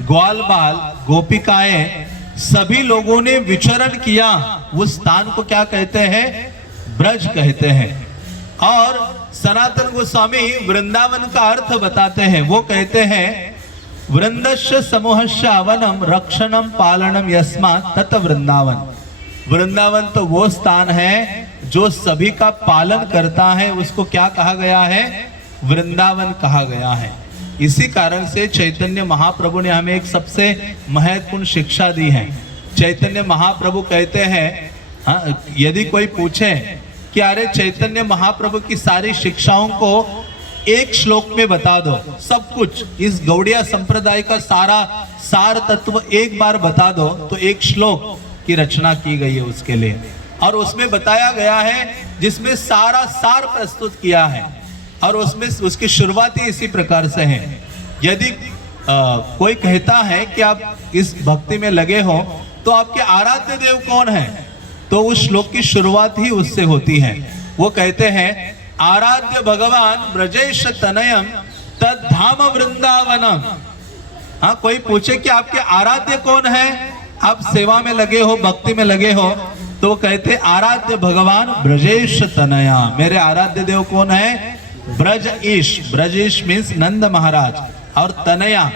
ग्वाल बाल, गोपिकाएं सभी लोगों ने विचरण किया, उस स्थान को क्या कहते हैं? ब्रज कहते हैं। और सनातन गोस्वामी वृंदावन का अर्थ बताते हैं। वो कहते हैं वृंदस्य समूहस्य अवनम रक्षणम पालनम यस्मात् तत वृंदावन। वृंदावन तो वो स्थान है जो सभी का पालन करता है, उसको क्या कहा गया है? वृंदावन कहा गया है। इसी कारण से चैतन्य महाप्रभु ने हमें एक सबसे महत्वपूर्ण शिक्षा दी है। चैतन्य महाप्रभु कहते हैं, यदि कोई पूछे कि अरे चैतन्य महाप्रभु की सारी शिक्षाओं को एक श्लोक में बता दो, सब कुछ इस गौड़िया संप्रदाय का सारा सार तत्व एक बार बता दो, तो एक श्लोक की रचना की गई है उसके लिए। और उसमें बताया गया है, जिसमें सारा सार प्रस्तुत किया है। और उसमें उसकी शुरुआत ही इसी प्रकार से है। यदि कोई कहता है कि आप इस भक्ति में लगे हो तो आपके आराध्य देव कौन है, तो उस श्लोक की शुरुआत ही उससे होती है। वो कहते हैं आराध्य भगवान ब्रजेश तनयम तद धाम वृंदावनम। हाँ, कोई पूछे कि आपके आराध्य कौन है, आप सेवा में लगे हो, भक्ति में लगे हो, तो कहते आराध्य भगवान ब्रजेश तनया। मेरे आराध्य देव कौन है? ब्रज ईश। ब्रज ईश मीन्स नंद महाराज। और तनया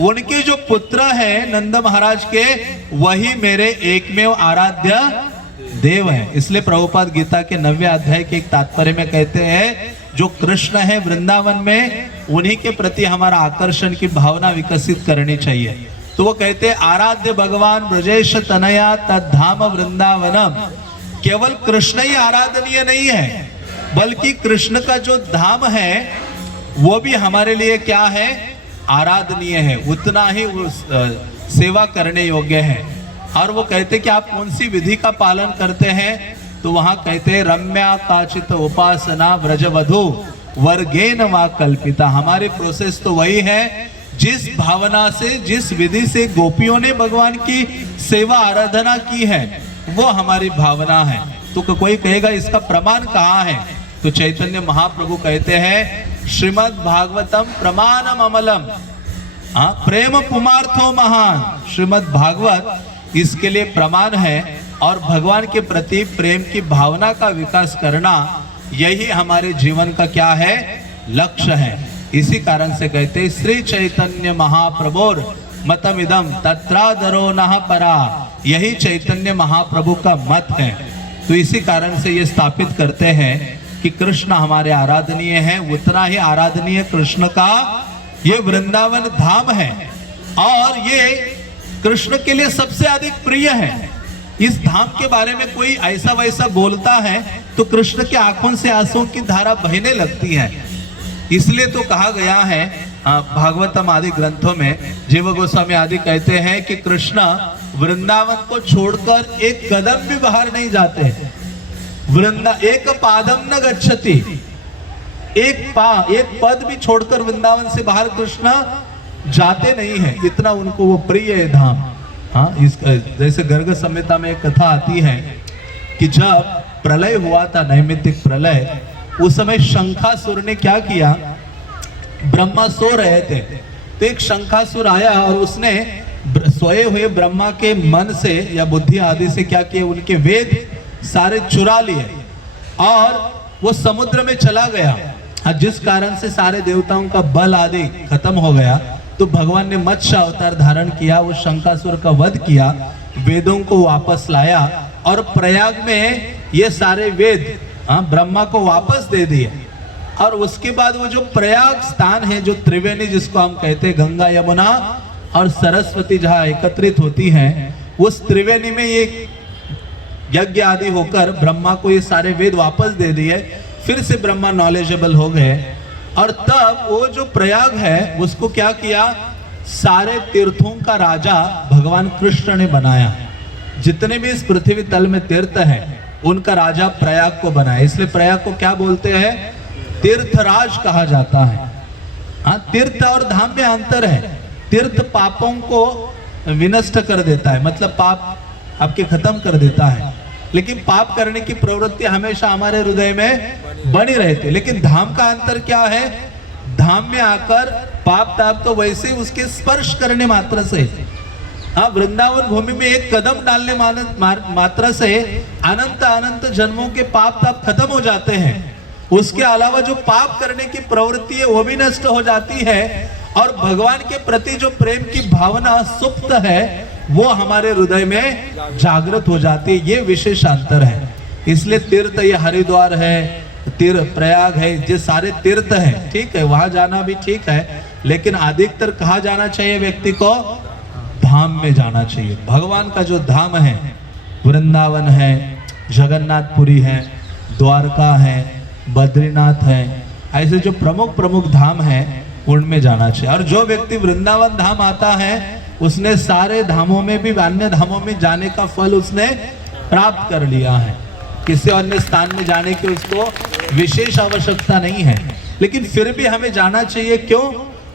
उनके जो पुत्र है नंद महाराज के, वही मेरे एकमेव आराध्य देव है। इसलिए प्रभुपाद गीता के 9वें अध्याय के एक तात्पर्य में कहते हैं जो कृष्ण है वृंदावन में, उन्हीं के प्रति हमारा आकर्षण की भावना विकसित करनी चाहिए। तो वो कहते हैं आराध्य भगवान ब्रजेश तनया तद्धाम वृंदावनम। केवल कृष्ण ही आराधनीय नहीं है, बल्कि कृष्ण का जो धाम है वो भी हमारे लिए क्या है? आराधनीय है, उतना ही सेवा करने योग्य है। और वो कहते कि आप कौन सी विधि का पालन करते हैं, तो वहां कहते हैं रम्या काचित उपासना व्रजवधु वर्गेन वा कल्पिता। हमारी प्रोसेस तो वही है, जिस भावना से, जिस विधि से गोपियों ने भगवान की सेवा आराधना की है, वो हमारी भावना है। तो कोई कहेगा इसका प्रमाण कहाँ है, तो चैतन्य महाप्रभु कहते हैं श्रीमद् भागवतम प्रमाणम अमलम। प्रेम पुमार्थो महान। श्रीमद् भागवत इसके लिए प्रमाण है। और भगवान के प्रति प्रेम की भावना का विकास करना यही हमारे जीवन का क्या है, लक्ष्य है। इसी कारण से कहते हैं श्री चैतन्य महाप्रभुर मतमिदम तत्रादरो नः परा, यही चैतन्य महाप्रभु का मत है। तो इसी कारण से ये स्थापित करते हैं कि कृष्ण हमारे आराधनीय हैं, उतना ही आराधनीय कृष्ण का ये वृंदावन धाम है और ये कृष्ण के लिए सबसे अधिक प्रिय है। इस धाम के बारे में कोई ऐसा वैसा बोलता है तो कृष्ण के आंखों से आंसुओं की धारा बहने लगती है। इसलिए तो कहा गया है भागवतम आदि ग्रंथों में, जीव गोस्वामी आदि कहते हैं कि कृष्ण वृंदावन को छोड़कर एक कदम भी बाहर नहीं जाते। एक पादम न गच्छति, एक पद भी छोड़कर वृंदावन से बाहर कृष्ण जाते नहीं है, इतना उनको वो प्रिय है धाम। हाँ, इस जैसे गर्ग संहिता में एक कथा आती है कि जब प्रलय हुआ था, नैमित्तिक प्रलय, उस समय शंखासुर ने क्या किया, ब्रह्मा सो रहे थे तो एक शंखासुर आया और उसने सोए हुए ब्रह्मा के मन से या बुद्धि आदि से क्या किया, उनके वेद सारे चुरा लिए और वो समुद्र में चला गया। जिस कारण से सारे देवताओं का बल आदि खत्म हो गया। तो भगवान ने मत्स्य अवतार धारण किया, वो शंखासुर का वध किया, वेदों को वापस लाया और प्रयाग में ये सारे वेद ब्रह्मा को वापस दे दिए। और उसके बाद वो जो प्रयाग स्थान है, जो त्रिवेणी जिसको हम कहते हैं, गंगा यमुना और सरस्वती जहाँ एकत्रित होती हैं, उस त्रिवेणी में ये यज्ञ आदि होकर ब्रह्मा को ये सारे वेद वापस दे दिए। फिर से ब्रह्मा नॉलेजेबल हो गए और तब वो जो प्रयाग है उसको क्या किया, सारे तीर्थों का राजा भगवान कृष्ण ने बनाया। जितने भी इस पृथ्वी तल में तीर्थ हैं उनका राजा प्रयाग को बनाया। इसलिए प्रयाग को क्या बोलते हैं, तीर्थराज कहा जाता है। हाँ, तीर्थ और धाम में अंतर है। तीर्थ पापों को विनष्ट कर देता है, मतलब पाप आपके खत्म कर देता है, लेकिन पाप करने की प्रवृत्ति हमेशा हमारे हृदय में बनी रहती है। लेकिन धाम का अंतर क्या है, धाम में आकर पाप ताप तो वैसे उसके स्पर्श करने मात्र से, हाँ, वृंदावन भूमि में एक कदम डालने मात्र से अनंत अनंत जन्मों के पाप ताप खत्म हो जाते हैं। उसके अलावा जो पाप करने की प्रवृत्ति है वो भी नष्ट हो जाती है और भगवान के प्रति जो प्रेम की भावना सुप्त है वो हमारे हृदय में जागृत हो जाती है। ये विशेष अंतर है। इसलिए तीर्थ, ये हरिद्वार है, तीर्थ प्रयाग है, ये सारे तीर्थ हैं, ठीक है, वहां जाना भी ठीक है, लेकिन अधिकतर कहाँ जाना चाहिए व्यक्ति को, धाम में जाना चाहिए। भगवान का जो धाम है, वृंदावन है, जगन्नाथपुरी है, द्वारका है, बद्रीनाथ है, ऐसे जो प्रमुख प्रमुख धाम हैं उनमें जाना चाहिए। और जो व्यक्ति वृंदावन धाम आता है उसने सारे धामों में भी, अन्य धामों में जाने का फल उसने प्राप्त कर लिया है। किसी अन्य स्थान में जाने की उसको विशेष आवश्यकता नहीं है, लेकिन फिर भी हमें जाना चाहिए। क्यों?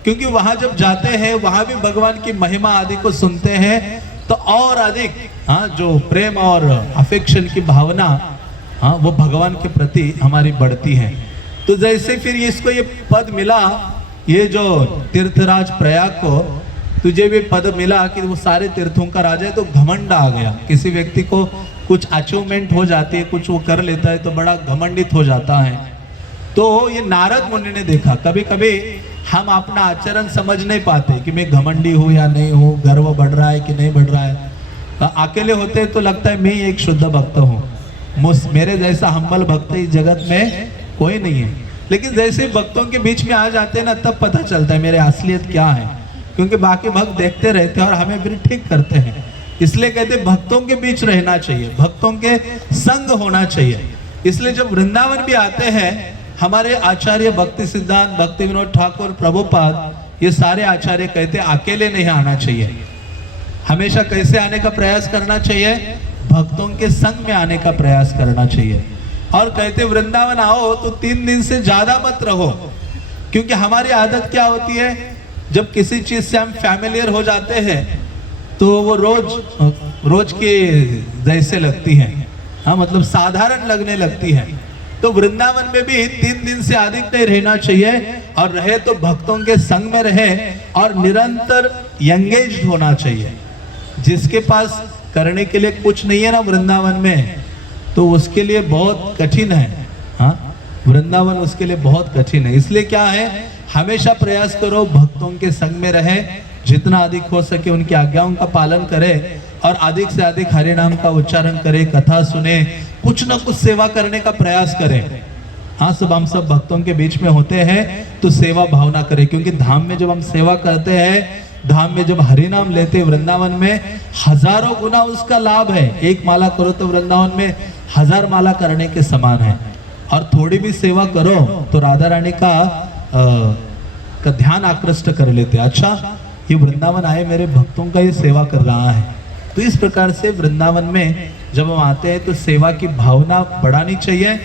क्योंकि वहां जब जाते हैं वहां भी भगवान की महिमा आदि को सुनते हैं तो और अधिक जो प्रेम और अफेक्शन की भावना वो भगवान के प्रति हमारी बढ़ती है। तो जैसे फिर इसको ये पद मिला, ये जो तीर्थराज प्रयाग को तुझे भी पद मिला कि वो सारे तीर्थों का राजा है, तो घमंड आ गया। किसी व्यक्ति को कुछ अचीवमेंट हो जाती है, कुछ वो कर लेता है तो बड़ा घमंडित हो जाता है। तो ये नारद मुनि ने देखा। कभी कभी हम अपना आचरण समझ नहीं पाते कि मैं घमंडी हूँ या नहीं हूँ, गर्व बढ़ रहा है कि नहीं बढ़ रहा है। अकेले होते तो लगता है मैं एक शुद्ध भक्त हूँ, मेरे जैसा हम्बल भक्त इस जगत में कोई नहीं है। लेकिन जैसे भक्तों के बीच में आ जाते हैं ना, तब पता चलता है मेरे असलियत क्या है, क्योंकि बाकी भक्त देखते रहते हैं और हमें फिर ठीक करते हैं। इसलिए कहते हैं भक्तों के बीच रहना चाहिए, भक्तों के संग होना चाहिए। इसलिए जब वृंदावन भी आते हैं, हमारे आचार्य भक्ति सिद्धांत, भक्ति विनोद ठाकुर, प्रभुपाद, ये सारे आचार्य कहते हैं अकेले नहीं आना चाहिए। हमेशा कैसे आने का प्रयास करना चाहिए, भक्तों के संग में आने का प्रयास करना चाहिए। और कहते वृंदावन आओ तो 3 दिन से ज्यादा मत रहो, क्योंकि हमारी आदत क्या होती है, जब किसी चीज से हम फैमिलियर हो जाते हैं तो वो रोज के जैसे लगती है, हाँ, मतलब साधारण लगने लगती है। तो वृंदावन में भी 3 दिन से अधिक नहीं रहना चाहिए, और रहे तो भक्तों के संग में रहे और निरंतर एंगेज्ड होना चाहिए। जिसके पास करने के लिए कुछ नहीं है ना वृंदावन में, तो उसके लिए बहुत कठिन है। हाँ, वृंदावन उसके लिए बहुत कठिन है। इसलिए क्या है, हमेशा प्रयास करो भक्तों के संग में रहे, जितना अधिक हो सके उनकी आज्ञाओं का पालन करे और अधिक से अधिक हरि नाम का उच्चारण करे, कथा सुने, कुछ ना कुछ सेवा करने का प्रयास करें। हाँ, हम सब भक्तों के बीच में होते हैं तो सेवा भावना करें, क्योंकि धाम में जब हम सेवा करते हैं, धाम में जब हरि नाम लेते हैं, वृंदावन में हजारों गुना उसका लाभ है। एक माला करो तो वृंदावन में 1000 माला करने के समान है। और थोड़ी भी सेवा करो तो राधा रानी का ध्यान आकृष्ट कर लेते। अच्छा, ये वृंदावन आए, मेरे भक्तों का ये सेवा कर रहा है। तो इस प्रकार से वृंदावन में जब हम आते हैं तो सेवा की भावना बढ़ानी चाहिए।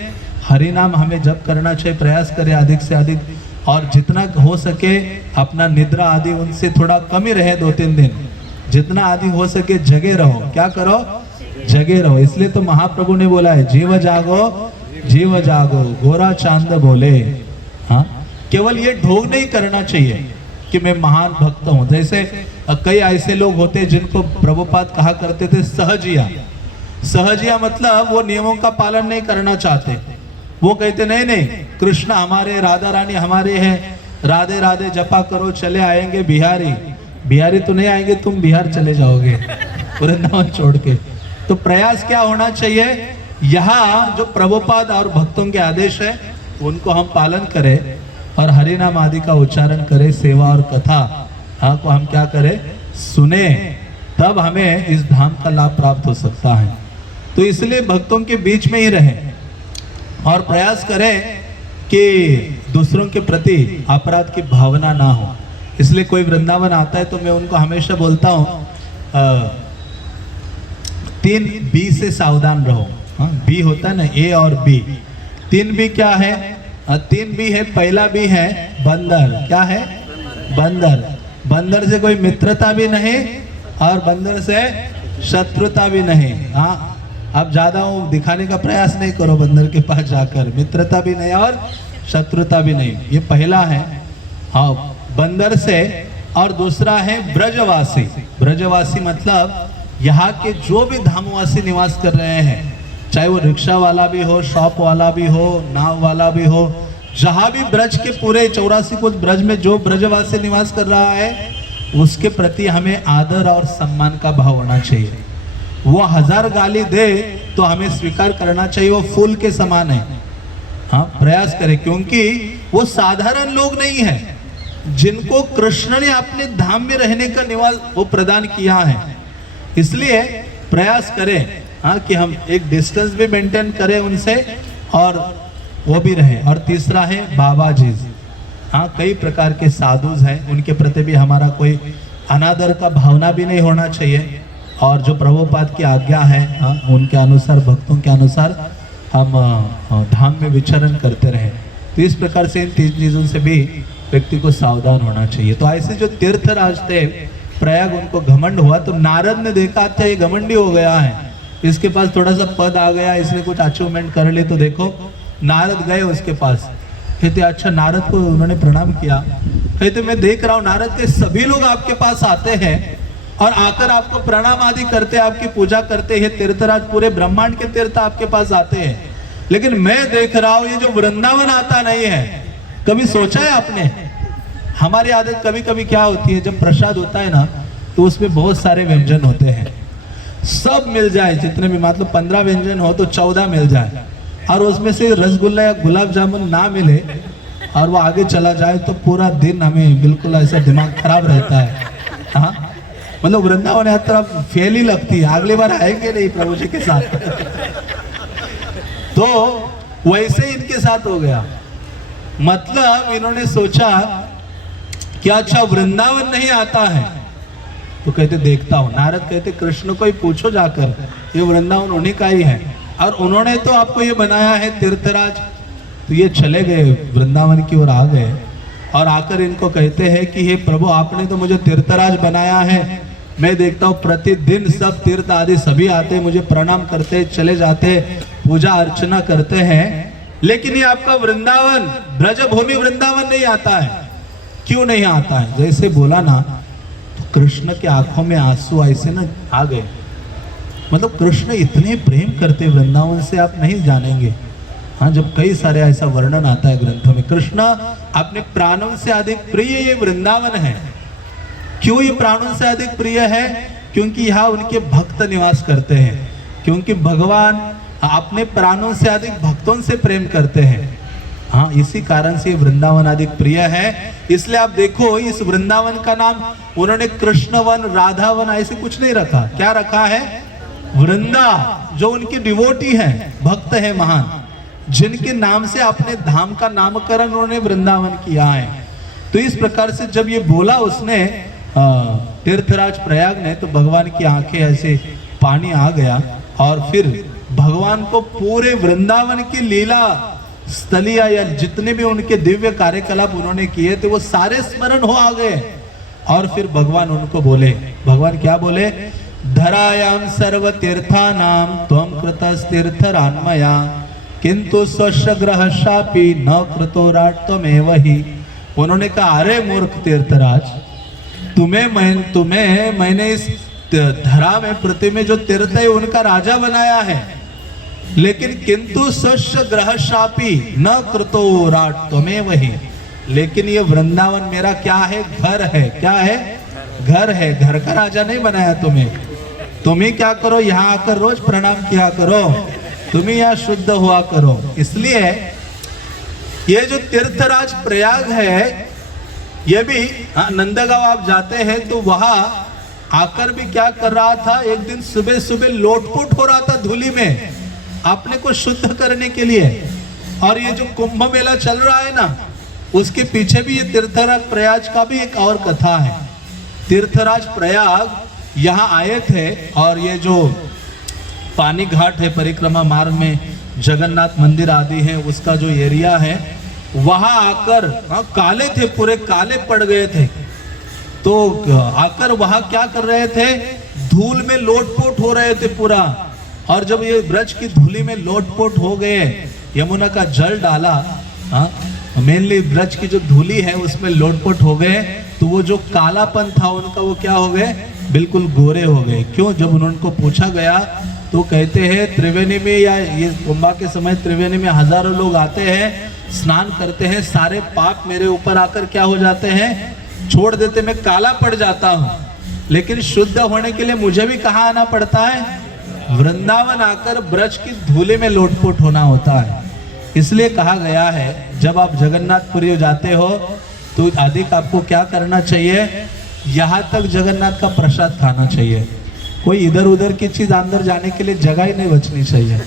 हरि नाम हमें जप करना चाहिए, प्रयास करें अधिक से अधिक, और जितना हो सके अपना निद्रा आदि उनसे थोड़ा कम ही रहे 2-3 दिन। जितना आदि हो सके जगे रहो। क्या करो? जगे रहो। इसलिए तो महाप्रभु ने बोला है, जीव जागो जीव जागो गोरा चांद बोले। हाँ, केवल ये ढोंग नहीं करना चाहिए कि मैं महान भक्त हूँ। जैसे कई ऐसे लोग होते जिनको प्रभुपाद कहा करते थे सहजिया। सहजिया मतलब वो नियमों का पालन नहीं करना चाहते। वो कहते नहीं नहीं, कृष्ण हमारे, राधा रानी हमारे हैं, राधे राधे जपा करो, चले आएंगे बिहारी। बिहारी तो नहीं आएंगे, तुम बिहार चले जाओगे वृंदावन छोड़ के। तो प्रयास क्या होना चाहिए, यहाँ जो प्रभुपाद और भक्तों के आदेश है उनको हम पालन करें और हरि नाम आदि का उच्चारण करें, सेवा और कथा को हम क्या करें, सुने, तब हमें इस धाम का लाभ प्राप्त हो सकता है। तो इसलिए भक्तों के बीच में ही रहें और प्रयास करें कि दूसरों के प्रति अपराध की भावना ना हो। इसलिए कोई वृंदावन आता है तो मैं उनको हमेशा बोलता हूँ 3 बी से सावधान रहो। हाँ, बी होता है ना, ए और बी। 3 बी क्या है? 3 बी है। पहला बी है बंदर। क्या है? बंदर। बंदर से कोई मित्रता भी नहीं और बंदर से शत्रुता भी नहीं। हाँ, आप ज्यादा दिखाने का प्रयास नहीं करो बंदर के पास जाकर, मित्रता भी नहीं और शत्रुता भी नहीं। ये पहला है, हाँ, बंदर से। और दूसरा है ब्रजवासी। ब्रजवासी मतलब यहाँ के जो भी धामवासी निवास कर रहे हैं, चाहे वो रिक्शा वाला भी हो, शॉप वाला भी हो, नाव वाला भी हो, जहाँ भी ब्रज के पूरे 84 कोस ब्रज में जो ब्रजवासी निवास कर रहा है, उसके प्रति हमें आदर और सम्मान का भाव होना चाहिए। वो 1000 गाली दे तो हमें स्वीकार करना चाहिए, वो फूल के समान है। हाँ, प्रयास करें, क्योंकि वो साधारण लोग नहीं है, जिनको कृष्ण ने अपने धाम में रहने का निवास वो प्रदान किया है। इसलिए प्रयास करें हाँ कि हम एक डिस्टेंस भी मेंटेन करें उनसे और वो भी रहे। और तीसरा है बाबा जी। हाँ, कई प्रकार के साधुज हैं, उनके प्रति भी हमारा कोई अनादर का भावना भी नहीं होना चाहिए। और जो प्रभुपाद की आज्ञा है, हाँ, उनके अनुसार, भक्तों के अनुसार हम धाम में विचरण करते रहें। तो इस प्रकार से इन 3 चीज़ों से भी व्यक्ति को सावधान होना चाहिए। तो ऐसे जो तीर्थराज थे प्रयाग, उनको घमंड हुआ तो नारद ने देखा था ये घमंडी हो गया है, इसके पास थोड़ा सा पद आ गया, इसने कुछ अचीवमेंट कर ली। तो देखो नारद गए उसके पास, कहते अच्छा, नारद को उन्होंने प्रणाम किया। कहते मैं देख रहा हूँ नारद के सभी लोग आपके पास आते हैं और आकर आपको प्रणाम आदि करते, आपकी पूजा करते हैं। तीर्थराज पूरे ब्रह्मांड के तीर्थ आपके पास आते हैं, लेकिन मैं देख रहा हूँ ये जो वृंदावन आता नहीं है। कभी सोचा है आपने? हमारी आदत कभी कभी क्या होती है, जब प्रसाद होता है ना तो उसमें बहुत सारे व्यंजन होते हैं, सब मिल जाए, जितने भी मतलब 15 व्यंजन हो तो 14 मिल जाए, और उसमें से रसगुल्ला या गुलाब जामुन ना मिले और वो आगे चला जाए तो पूरा दिन हमें बिल्कुल ऐसा दिमाग खराब रहता है। हाँ, मतलब वृंदावन यात्रा फेल ही लगती है, अगली बार आएंगे नहीं प्रभु जी के साथ। तो वैसे ही इनके साथ हो गया। मतलब इन्होंने सोचा कि अच्छा वृंदावन नहीं आता है, तो कहते देखता हूँ। नारद कहते कृष्ण को ही पूछो जाकर, ये वृंदावन उन्हीं का ही है और उन्होंने तो आपको ये बनाया है तीर्थराज। तो ये चले गए वृंदावन की ओर आ गए और आकर इनको कहते हैं कि हे प्रभु, आपने तो मुझे तीर्थराज बनाया है, मैं देखता हूँ प्रतिदिन सब तीर्थ आदि सभी आते, मुझे प्रणाम करते, चले जाते, पूजा अर्चना करते हैं, लेकिन ये आपका वृंदावन, ब्रजभूमि वृंदावन नहीं आता है। क्यों नहीं आता है? जैसे बोला ना, तो कृष्ण के आंखों में आंसू ऐसे ना आ गए। मतलब कृष्ण इतने प्रेम करते वृंदावन से, आप नहीं जानेंगे। हाँ, जब कई सारे ऐसा वर्णन आता है ग्रंथों में, कृष्ण अपने प्राणों से अधिक प्रिय ये वृंदावन है। क्यों ये प्राणों से अधिक प्रिय है? क्योंकि यहाँ उनके भक्त निवास करते हैं, क्योंकि भगवान अपने प्राणों से अधिक भक्तों से प्रेम करते हैं। हाँ, इसी कारण से वृंदावन अधिक प्रिय है। इसलिए आप देखो, इस वृंदावन का नाम उन्होंने कृष्णवन, राधावन ऐसे कुछ नहीं रखा। क्या रखा है? वृंदा, जो उनके डिवोटी हैं, भक्त है महान, जिनके नाम से अपने धाम का नामकरण उन्होंने वृंदावन किया है। तो इस प्रकार से जब ये बोला उसने तीर्थराज प्रयाग ने, तो भगवान की आंखें ऐसे पानी आ गया और फिर भगवान को पूरे वृंदावन की लीला स्थलिया या जितने भी उनके दिव्य कार्यकलाप उन्होंने किए थे वो सारे स्मरण हो आ गए। और फिर भगवान उनको बोले, भगवान क्या बोले? धरायाम सर्व तीर्थानाम त्वं कृतस्तीर्थरान्मया किंतु स्वस्य ग्रहशापि न कृतोराट त्वमेव ही। उन्होंने कहा, अरे मूर्ख तीर्थराज, तुम्हें मैंने इस धरा में, पृथ्वी में जो तीर्थ है उनका राजा बनाया है, लेकिन किंतु स्वस्य ग्रहशापि न कृतोराट त्वमेव ही। लेकिन ये वृंदावन मेरा क्या है? घर है। क्या है? घर है। घर का राजा नहीं बनाया तुम्हें। तुम्हें क्या करो, यहाँ आकर रोज प्रणाम किया करो, तुम्हें यहाँ शुद्ध हुआ करो। इसलिए ये जो तीर्थराज प्रयाग है, ये भी नंदगांव आप जाते हैं तो वहां आकर भी क्या कर रहा था, एक दिन सुबह सुबह लोटपुट हो रहा था धूली में अपने को शुद्ध करने के लिए। और ये जो कुंभ मेला चल रहा है ना, उसके पीछे भी ये तीर्थराज प्रयाग का भी एक और कथा है। तीर्थराज प्रयाग यहाँ आए थे और ये जो पानी घाट है, परिक्रमा मार्ग में जगन्नाथ मंदिर आदि है, उसका जो एरिया है, वहां आकर काले थे, पूरे काले पड़ गए थे। तो आकर वहां क्या कर रहे थे? धूल में लोटपोट हो रहे थे पूरा। और जब ये ब्रज की धूली में लोटपोट हो गए, यमुना का जल डाला, मेनली ब्रज की जो धूली है उसमें लोटपोट हो गए, तो वो जो कालापन था उनका वो क्या हो गए? बिल्कुल गोरे हो गए। क्यों? जब उनको पूछा गया तो कहते हैं त्रिवेणी में, या ये कुंभा के समय त्रिवेणी में हजारों लोग आते हैं, स्नान करते हैं, सारे पाप मेरे ऊपर आकर क्या हो जाते हैं? छोड़ देते, मैं काला पड़ जाता हूँ। लेकिन शुद्ध होने के लिए मुझे भी कहाँ आना पड़ता है? वृंदावन आकर ब्रज की धूले में लोटपोट होना होता है। इसलिए कहा गया है, जब आप जगन्नाथपुरी जाते हो तो अधिक आपको क्या करना चाहिए? यहाँ तक जगन्नाथ का प्रसाद खाना चाहिए। कोई इधर उधर की चीज अंदर जाने के लिए जगह ही नहीं बचनी चाहिए।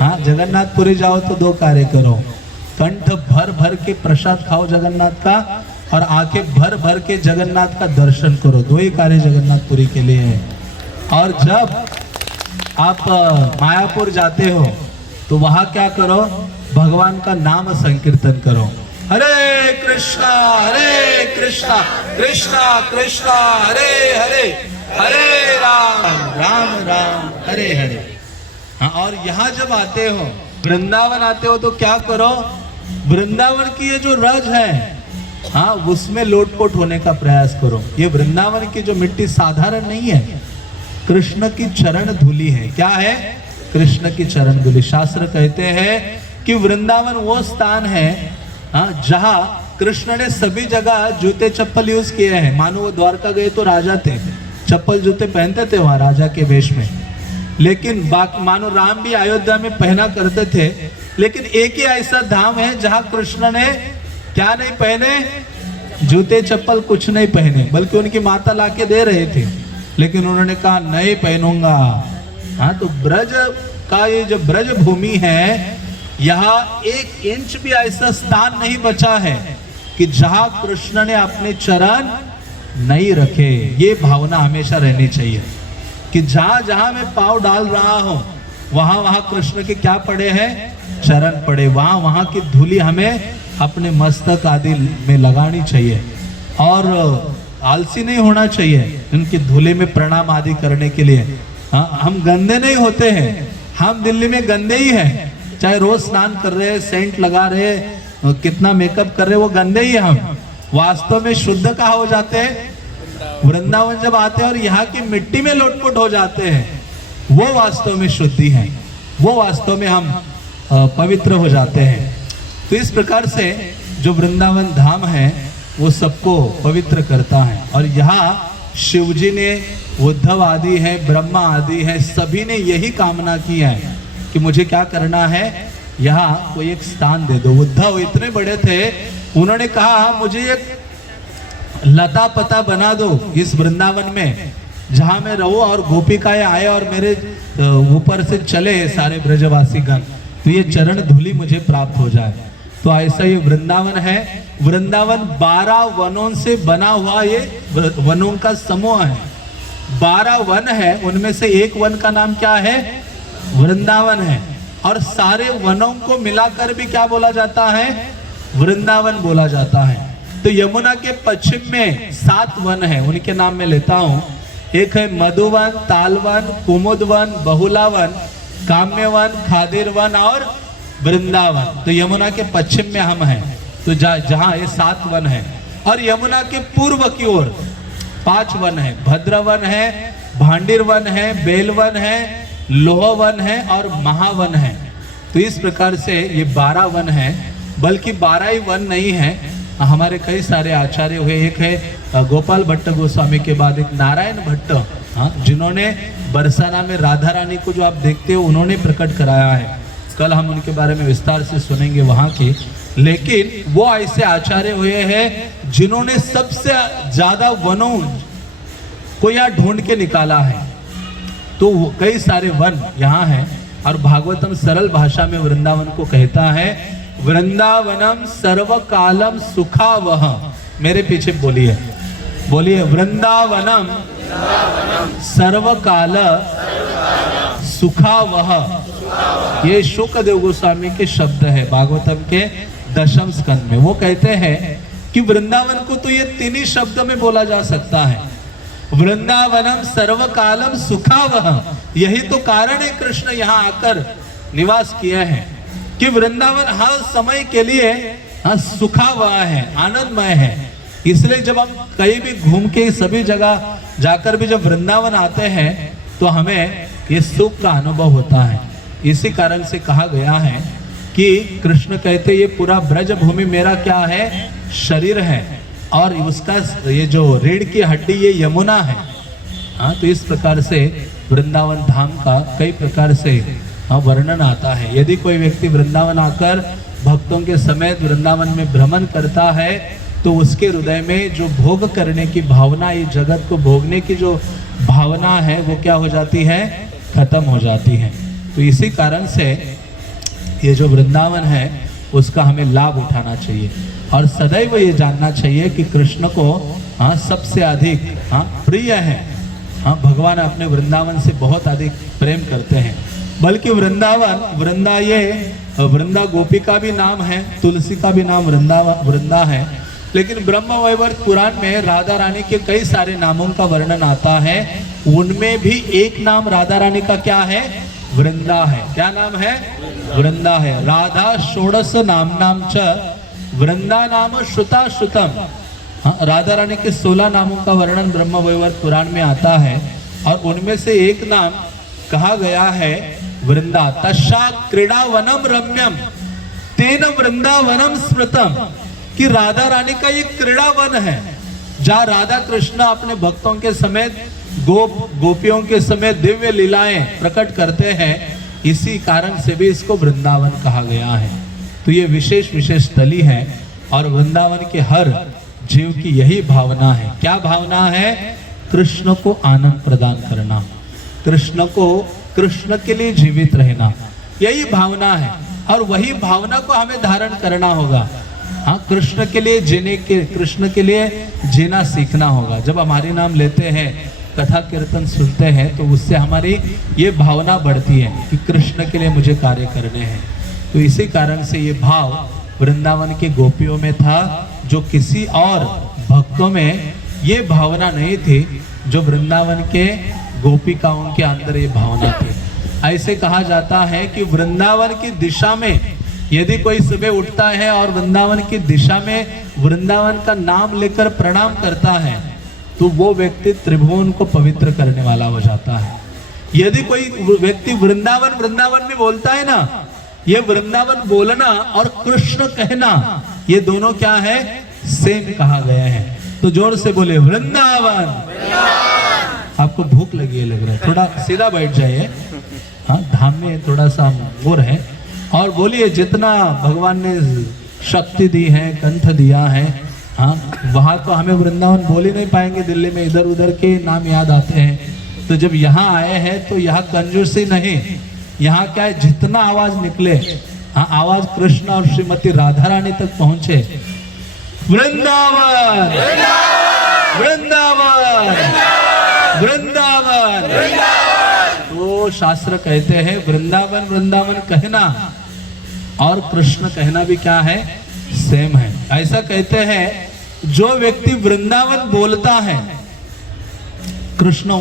हाँ, जगन्नाथपुरी जाओ तो दो कार्य करो, कंठ भर भर के प्रसाद खाओ जगन्नाथ का, और आंखें भर भर के जगन्नाथ का दर्शन करो। दो ही कार्य जगन्नाथपुरी के लिए है। और जब आप मायापुर जाते हो तो वहां क्या करो? भगवान का नाम संकीर्तन करो। हरे कृष्णा कृष्णा कृष्णा हरे हरे, हरे राम राम राम हरे हरे। हाँ, और यहाँ जब आते हो, वृंदावन आते हो, तो क्या करो? वृंदावन की ये जो रज है, हाँ, उसमें लोटपोट होने का प्रयास करो। ये वृंदावन की जो मिट्टी साधारण नहीं है, कृष्ण की चरण धूली है। क्या है? कृष्ण की चरण धूली। शास्त्र कहते हैं कि वृंदावन वो स्थान है जहां कृष्ण ने सभी जगह जूते चप्पल यूज किए हैं। मानो वो द्वारका गए तो राजा थे, चप्पल जूते पहनते थे वहां राजा के वेश में। लेकिन बाकी मानो राम भी अयोध्या में पहना करते थे। लेकिन एक ही ऐसा धाम है जहां कृष्ण ने क्या नहीं पहने? जूते चप्पल कुछ नहीं पहने, बल्कि उनकी माता लाके दे रहे थे, लेकिन उन्होंने कहा नहीं पहनूंगा। हाँ, तो ब्रज का ये जो ब्रज भूमि है, यहाँ एक इंच भी ऐसा स्थान नहीं बचा है कि जहां कृष्ण ने अपने चरण नहीं रखे। ये भावना हमेशा रहनी चाहिए कि जहां जहां मैं पाँव डाल रहा हूं, वहां वहां कृष्ण के क्या पड़े हैं? चरण पड़े। वहां वहां की धूली हमें अपने मस्तक आदि में लगानी चाहिए और आलसी नहीं होना चाहिए उनकी धूली में प्रणाम आदि करने के लिए। हाँ, हम गंदे नहीं होते हैं। हम दिल्ली में गंदे ही हैं, चाहे रोज स्नान कर रहे, सेंट लगा रहे, कितना मेकअप कर रहे, वो गंदे ही हम। वास्तव में शुद्ध कहाँ हो जाते हैं? वृंदावन जब आते हैं और यहाँ की मिट्टी में लोटपोट हो जाते हैं, वो वास्तव में शुद्धि है, वो वास्तव में हम पवित्र हो जाते हैं। तो इस प्रकार से जो वृंदावन धाम है वो सबको पवित्र करता है। और यहाँ शिव जी ने, उद्धव आदि है, ब्रह्मा आदि है, सभी ने यही कामना की है कि मुझे क्या करना है, यहाँ कोई एक स्थान दे दो। उद्धव इतने बड़े थे, उन्होंने कहा मुझे एक लता पता बना दो इस वृंदावन में, जहां मैं रहूं और गोपिकाएं आए और मेरे ऊपर से चले सारे ब्रजवासी गण, तो ये चरण धूलि मुझे प्राप्त हो जाए। तो ऐसा ये वृंदावन है। वृंदावन 12 वनों से बना हुआ ये वनों का समूह है। 12 वन है, उनमें से एक वन का नाम क्या है, वृंदावन है। और सारे वनों को मिलाकर भी क्या बोला जाता है, वृंदावन बोला जाता है। तो यमुना के पश्चिम में 7 वन है, उनके नाम मैं लेता हूं। एक है मधुवन, तालवन, कुमुदवन, बहुलावन, काम्यवन, खादिरवन और वृंदावन। तो यमुना के पश्चिम में हम हैं, तो जहां ये 7 वन है। और यमुना के पूर्व की ओर 5 वन है, भद्रवन है, भांडिरवन है, बेलवन है, लोहवन है और महावन है। तो इस प्रकार से ये 12 वन है, बल्कि 12 ही वन नहीं है, हमारे कई सारे आचार्य हुए। एक है गोपाल भट्ट गोस्वामी के बाद एक नारायण भट्ट, जिन्होंने बरसाना में राधा रानी को जो आप देखते हो उन्होंने प्रकट कराया है। कल हम उनके बारे में विस्तार से सुनेंगे वहाँ की। लेकिन वो ऐसे आचार्य हुए हैं जिन्होंने सबसे ज्यादा वनों को यहाँ ढूंढ के निकाला है। तो कई सारे वन यहाँ हैं। और भागवतम सरल भाषा में वृंदावन को कहता है, वृंदावनम सर्वकालम सुखावह। मेरे पीछे बोलिए, बोलिए, वृंदावनम सर्वकाल सुखावह। ये शुकदेव गोस्वामी के शब्द है भागवतम के 10वें स्कंद में। वो कहते हैं कि वृंदावन को तो ये 3 ही शब्द में बोला जा सकता है, वृंदावनम सर्वकालम सुखावह। यही तो कारण है कृष्ण यहाँ आकर निवास किए हैं कि वृंदावन हर समय के लिए सुखा हुआ है, आनंदमय है। इसलिए जब हम कहीं भी घूम के सभी जगह जाकर भी जब वृंदावन आते हैं तो हमें ये सुख का अनुभव होता है। इसी कारण से कहा गया है कि कृष्ण कहते ये पूरा ब्रज भूमि मेरा क्या है, शरीर है, और उसका ये जो रीढ़ की हड्डी ये यमुना है। तो इस प्रकार से वृंदावन धाम का कई प्रकार से वर्णन आता है। यदि कोई व्यक्ति वृंदावन आकर भक्तों के समेत वृंदावन में भ्रमण करता है तो उसके हृदय में जो भोग करने की भावना, ये जगत को भोगने की जो भावना है वो क्या हो जाती है, खत्म हो जाती है। तो इसी कारण से ये जो वृंदावन है उसका हमें लाभ उठाना चाहिए और सदैव ये जानना चाहिए कि कृष्ण को सबसे अधिक प्रिय है। भगवान अपने वृंदावन से बहुत अधिक प्रेम करते हैं। बल्कि वृंदा गोपी का भी नाम है, तुलसी का भी नाम वृंदा है। लेकिन ब्रह्म वैवर्त पुराण में राधा रानी के कई सारे नामों का वर्णन आता है। उनमें भी एक नाम राधा रानी का क्या है, वृंदा है। क्या नाम है, वृंदा है। राधा षोडश नाम च वृंदा नाम श्रुता श्रुतम। राधा रानी के 16 नामों का वर्णन ब्रह्म वैवर्त पुराण में आता है और उनमें से एक नाम कहा गया है वृंदा। तस्या क्रीड़ावनम रम्यम तेन वृंदावनम स्मृतम, कि राधा रानी का ये क्रीड़ावन है जहाँ राधा कृष्ण अपने भक्तों के समेत गोपियों के समेत दिव्य लीलाएं प्रकट करते हैं। इसी कारण से भी इसको वृंदावन कहा गया है। तो ये विशेष स्थली है और वृंदावन के हर जीव की यही भावना है। क्या भावना है, कृष्ण को आनंद प्रदान करना, कृष्ण के लिए जीवित रहना, यही भावना है। और वही भावना को हमें धारण करना होगा। कृष्ण के लिए जीना सीखना होगा। जब हमारे नाम लेते हैं, कथा कीर्तन सुनते हैं, तो उससे हमारी ये भावना बढ़ती है कि कृष्ण के लिए मुझे कार्य करने हैं। तो इसी कारण से ये भाव वृंदावन के गोपियों में था, जो किसी और भक्तों में ये भावना नहीं थी, जो वृंदावन के गोपिकाओं के अंदर ये भावना थी। ऐसे कहा जाता है कि वृंदावन की दिशा में यदि कोई सुबह उठता है और वृंदावन की दिशा में वृंदावन का नाम लेकर प्रणाम करता है, तो वो व्यक्ति त्रिभुवन को पवित्र करने वाला हो जाता है। यदि कोई व्यक्ति वृंदावन वृंदावन में बोलता है ना, ये वृंदावन बोलना और कृष्ण कहना, ये दोनों क्या है, सेम कहा गया है। तो जोर से बोले वृंदावन। आपको भूख लगी है लग रहा है, थोड़ा सीधा बैठ जाइए। हाँ, धाम में थोड़ा सा और है। और बोलिए जितना भगवान ने शक्ति दी है, कंठ दिया है, हाँ, वहाँ तो हमें वृंदावन बोल ही नहीं पाएंगे। दिल्ली में इधर उधर के नाम याद आते हैं। तो जब यहाँ आए हैं तो यहाँ कंजूसी नहीं, यहाँ क्या है, जितना आवाज निकले, हाँ, आवाज कृष्ण और श्रीमती राधा रानी तक पहुंचे। वृंदावन वृंदावन वृंदावन। तो शास्त्र कहते हैं वृंदावन वृंदावन कहना और कृष्ण कहना भी क्या है, सेम है। ऐसा कहते हैं जो व्यक्ति वृंदावन बोलता है, कृष्ण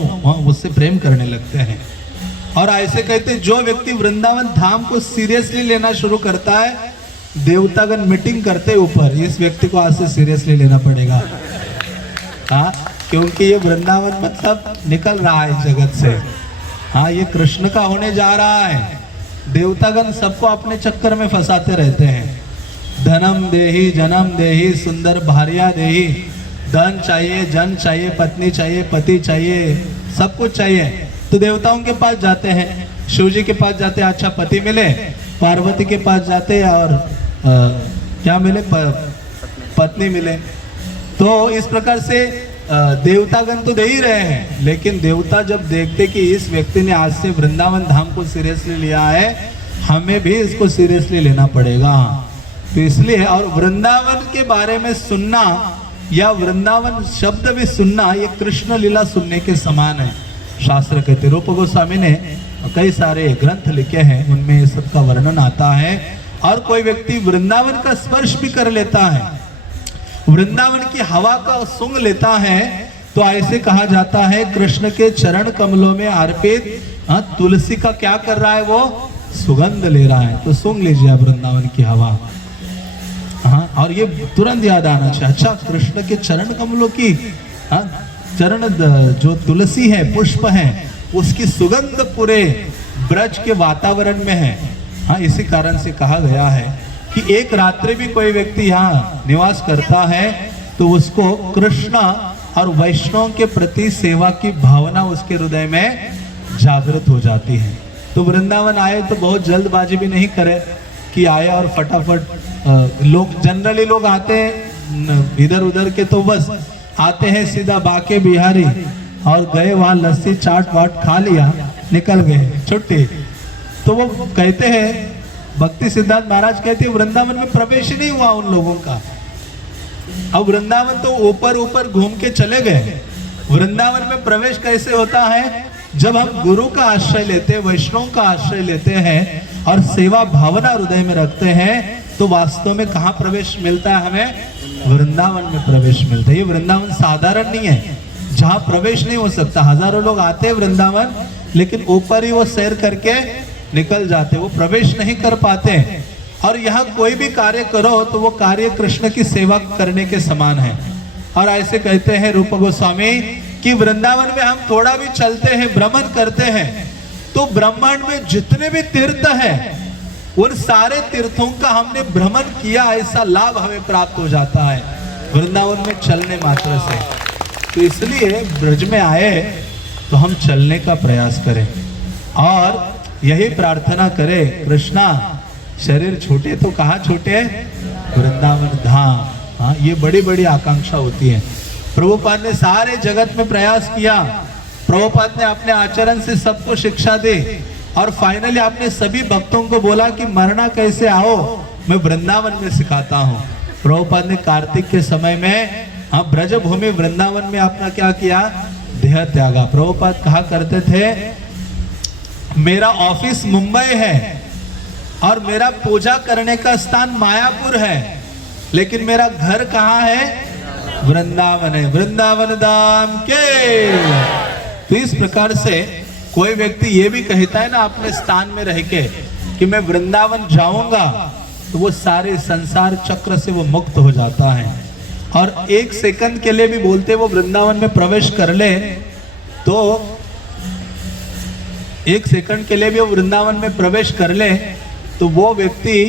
उससे प्रेम करने लगते हैं। और ऐसे कहते हैं जो व्यक्ति वृंदावन धाम को सीरियसली लेना शुरू करता है, देवतागण मीटिंग करते ऊपर, इस व्यक्ति को आज से सीरियसली लेना पड़ेगा। हाँ, क्योंकि ये वृंदावन मतलब निकल रहा है जगत से। हाँ, ये कृष्ण का होने जा रहा है। देवतागण सबको अपने चक्कर में फंसाते रहते हैं। धनम देही जन्म देही सुंदर भार्या देही। धन चाहिए, जन चाहिए, पत्नी चाहिए, पति चाहिए, सब कुछ चाहिए। तो देवताओं के पास जाते हैं, शिव जी के पास जाते हैं, अच्छा पति मिले। पार्वती के पास जाते हैं और क्या मिले, पत्नी मिले। तो इस प्रकार से देवतागण तो दे ही रहे हैं, लेकिन देवता जब देखते कि इस व्यक्ति ने आज से वृंदावन धाम को सीरियसली लिया है, हमें भी इसको सीरियसली लेना पड़ेगा। तो इसलिए, और वृंदावन के बारे में सुनना या वृंदावन शब्द भी सुनना, ये कृष्ण लीला सुनने के समान है। शास्त्र कहते, रूप गोस्वामी ने कई सारे ग्रंथ लिखे हैं, उनमें सबका वर्णन आता है। और कोई व्यक्ति वृंदावन का स्पर्श भी कर लेता है, वृंदावन की हवा का सूंघ लेता है, तो ऐसे कहा जाता है कृष्ण के चरण कमलों में अर्पित तुलसी का क्या कर रहा है, वो सुगंध ले रहा है। तो सूंघ लीजिए आप वृंदावन की हवा। हाँ, और ये तुरंत याद आना चाहिए, अच्छा कृष्ण के चरण कमलों की, हाँ, चरण जो तुलसी है, पुष्प है, उसकी सुगंध पूरे ब्रज के वातावरण में है। हाँ, इसी कारण से कहा गया है कि एक रात्रि भी कोई व्यक्ति यहाँ निवास करता है तो उसको कृष्ण और वैष्णव के प्रति सेवा की भावना उसके हृदय में जागृत हो जाती है। तो वृंदावन आए तो बहुत जल्दबाजी भी नहीं करे कि आए और फटाफट, लोग जनरली लोग आते हैं इधर उधर के, तो बस आते हैं सीधा बाके बिहारी और गए वहां लस्सी चाट वाट खा लिया, निकल गए, छुट्टी। तो वो कहते हैं, भक्ति सिद्धांत महाराज कहते हैं वृंदावन में प्रवेश ही नहीं हुआ उन लोगों का। अब वृंदावन तो ऊपर ऊपर घूम के चले गए, वृंदावन में प्रवेश कैसे होता है, जब हम गुरु का आश्रय लेते हैं, वैष्णव का आश्रय लेते हैं और सेवा भावना हृदय में रखते हैं, तो वास्तव में कहाँ प्रवेश मिलता है, हमें वृंदावन में प्रवेश मिलता है। ये वृंदावन साधारण नहीं है जहाँ प्रवेश नहीं हो सकता। हजारों लोग आते हैं वृंदावन, लेकिन ऊपर ही वो सैर करके निकल जाते, वो प्रवेश नहीं कर पाते। और यहाँ कोई भी कार्य करो तो वो कार्य कृष्ण की सेवा करने के समान है। और ऐसे कहते हैं रूप गोस्वामी कि वृंदावन में हम थोड़ा भी चलते हैं, भ्रमण करते हैं, तो ब्रह्मांड में जितने भी तीर्थ हैं, उन सारे तीर्थों का हमने भ्रमण किया, ऐसा लाभ हमें प्राप्त हो जाता है वृंदावन में चलने मात्र से। तो इसलिए ब्रज में आए तो हम चलने का प्रयास करें और यही प्रार्थना करें, कृष्णा शरीर छोटे तो कहाँ छोटे, वृंदावन धाम। हाँ, ये बड़ी बड़ी आकांक्षा होती है। प्रभुपाद ने सारे जगत में प्रयास किया, प्रभुपाद ने अपने आचरण से सबको शिक्षा दी और फाइनली आपने सभी भक्तों को बोला कि मरना कैसे आओ, मैं वृंदावन में सिखाता हूँ। प्रभुपाद ने कार्तिक के समय में, हाँ, ब्रज भूमि वृंदावन में अपना क्या किया, देह त्यागा। प्रभुपाद कहा करते थे, मेरा ऑफिस मुंबई है और मेरा पूजा करने का स्थान मायापुर है, लेकिन मेरा घर कहाँ है, वृंदावन है। वृंदावन धाम के। तो इस प्रकार से कोई व्यक्ति ये भी कहता है ना अपने स्थान में रह के कि मैं वृंदावन जाऊंगा, तो वो सारे संसार चक्र से वो मुक्त हो जाता है। और एक सेकंड के लिए भी बोलते वो वृंदावन में प्रवेश कर ले तो एक सेकंड के लिए भी वो वृंदावन में प्रवेश कर ले तो वो व्यक्ति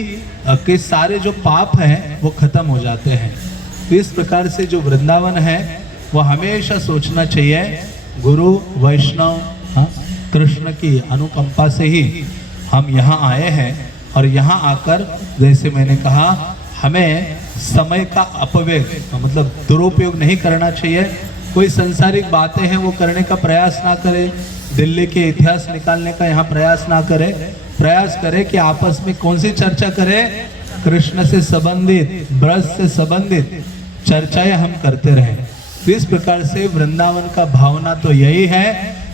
के सारे जो पाप हैं वो खत्म हो जाते हैं। तो इस प्रकार से जो वृंदावन है वो हमेशा सोचना चाहिए गुरु वैष्णव कृष्ण की अनुकंपा से ही हम यहाँ आए हैं, और यहाँ आकर जैसे मैंने कहा हमें समय का अपव्यय मतलब दुरुपयोग नहीं करना चाहिए। कोई सांसारिक बातें हैं वो करने का प्रयास ना करे, दिल्ली के इतिहास निकालने का यहाँ प्रयास ना करे, प्रयास करे कि आपस में कौन सी चर्चा करें, कृष्ण से संबंधित ब्रज से संबंधित चर्चाएं हम करते रहें। तो इस प्रकार से वृंदावन का भावना तो यही है,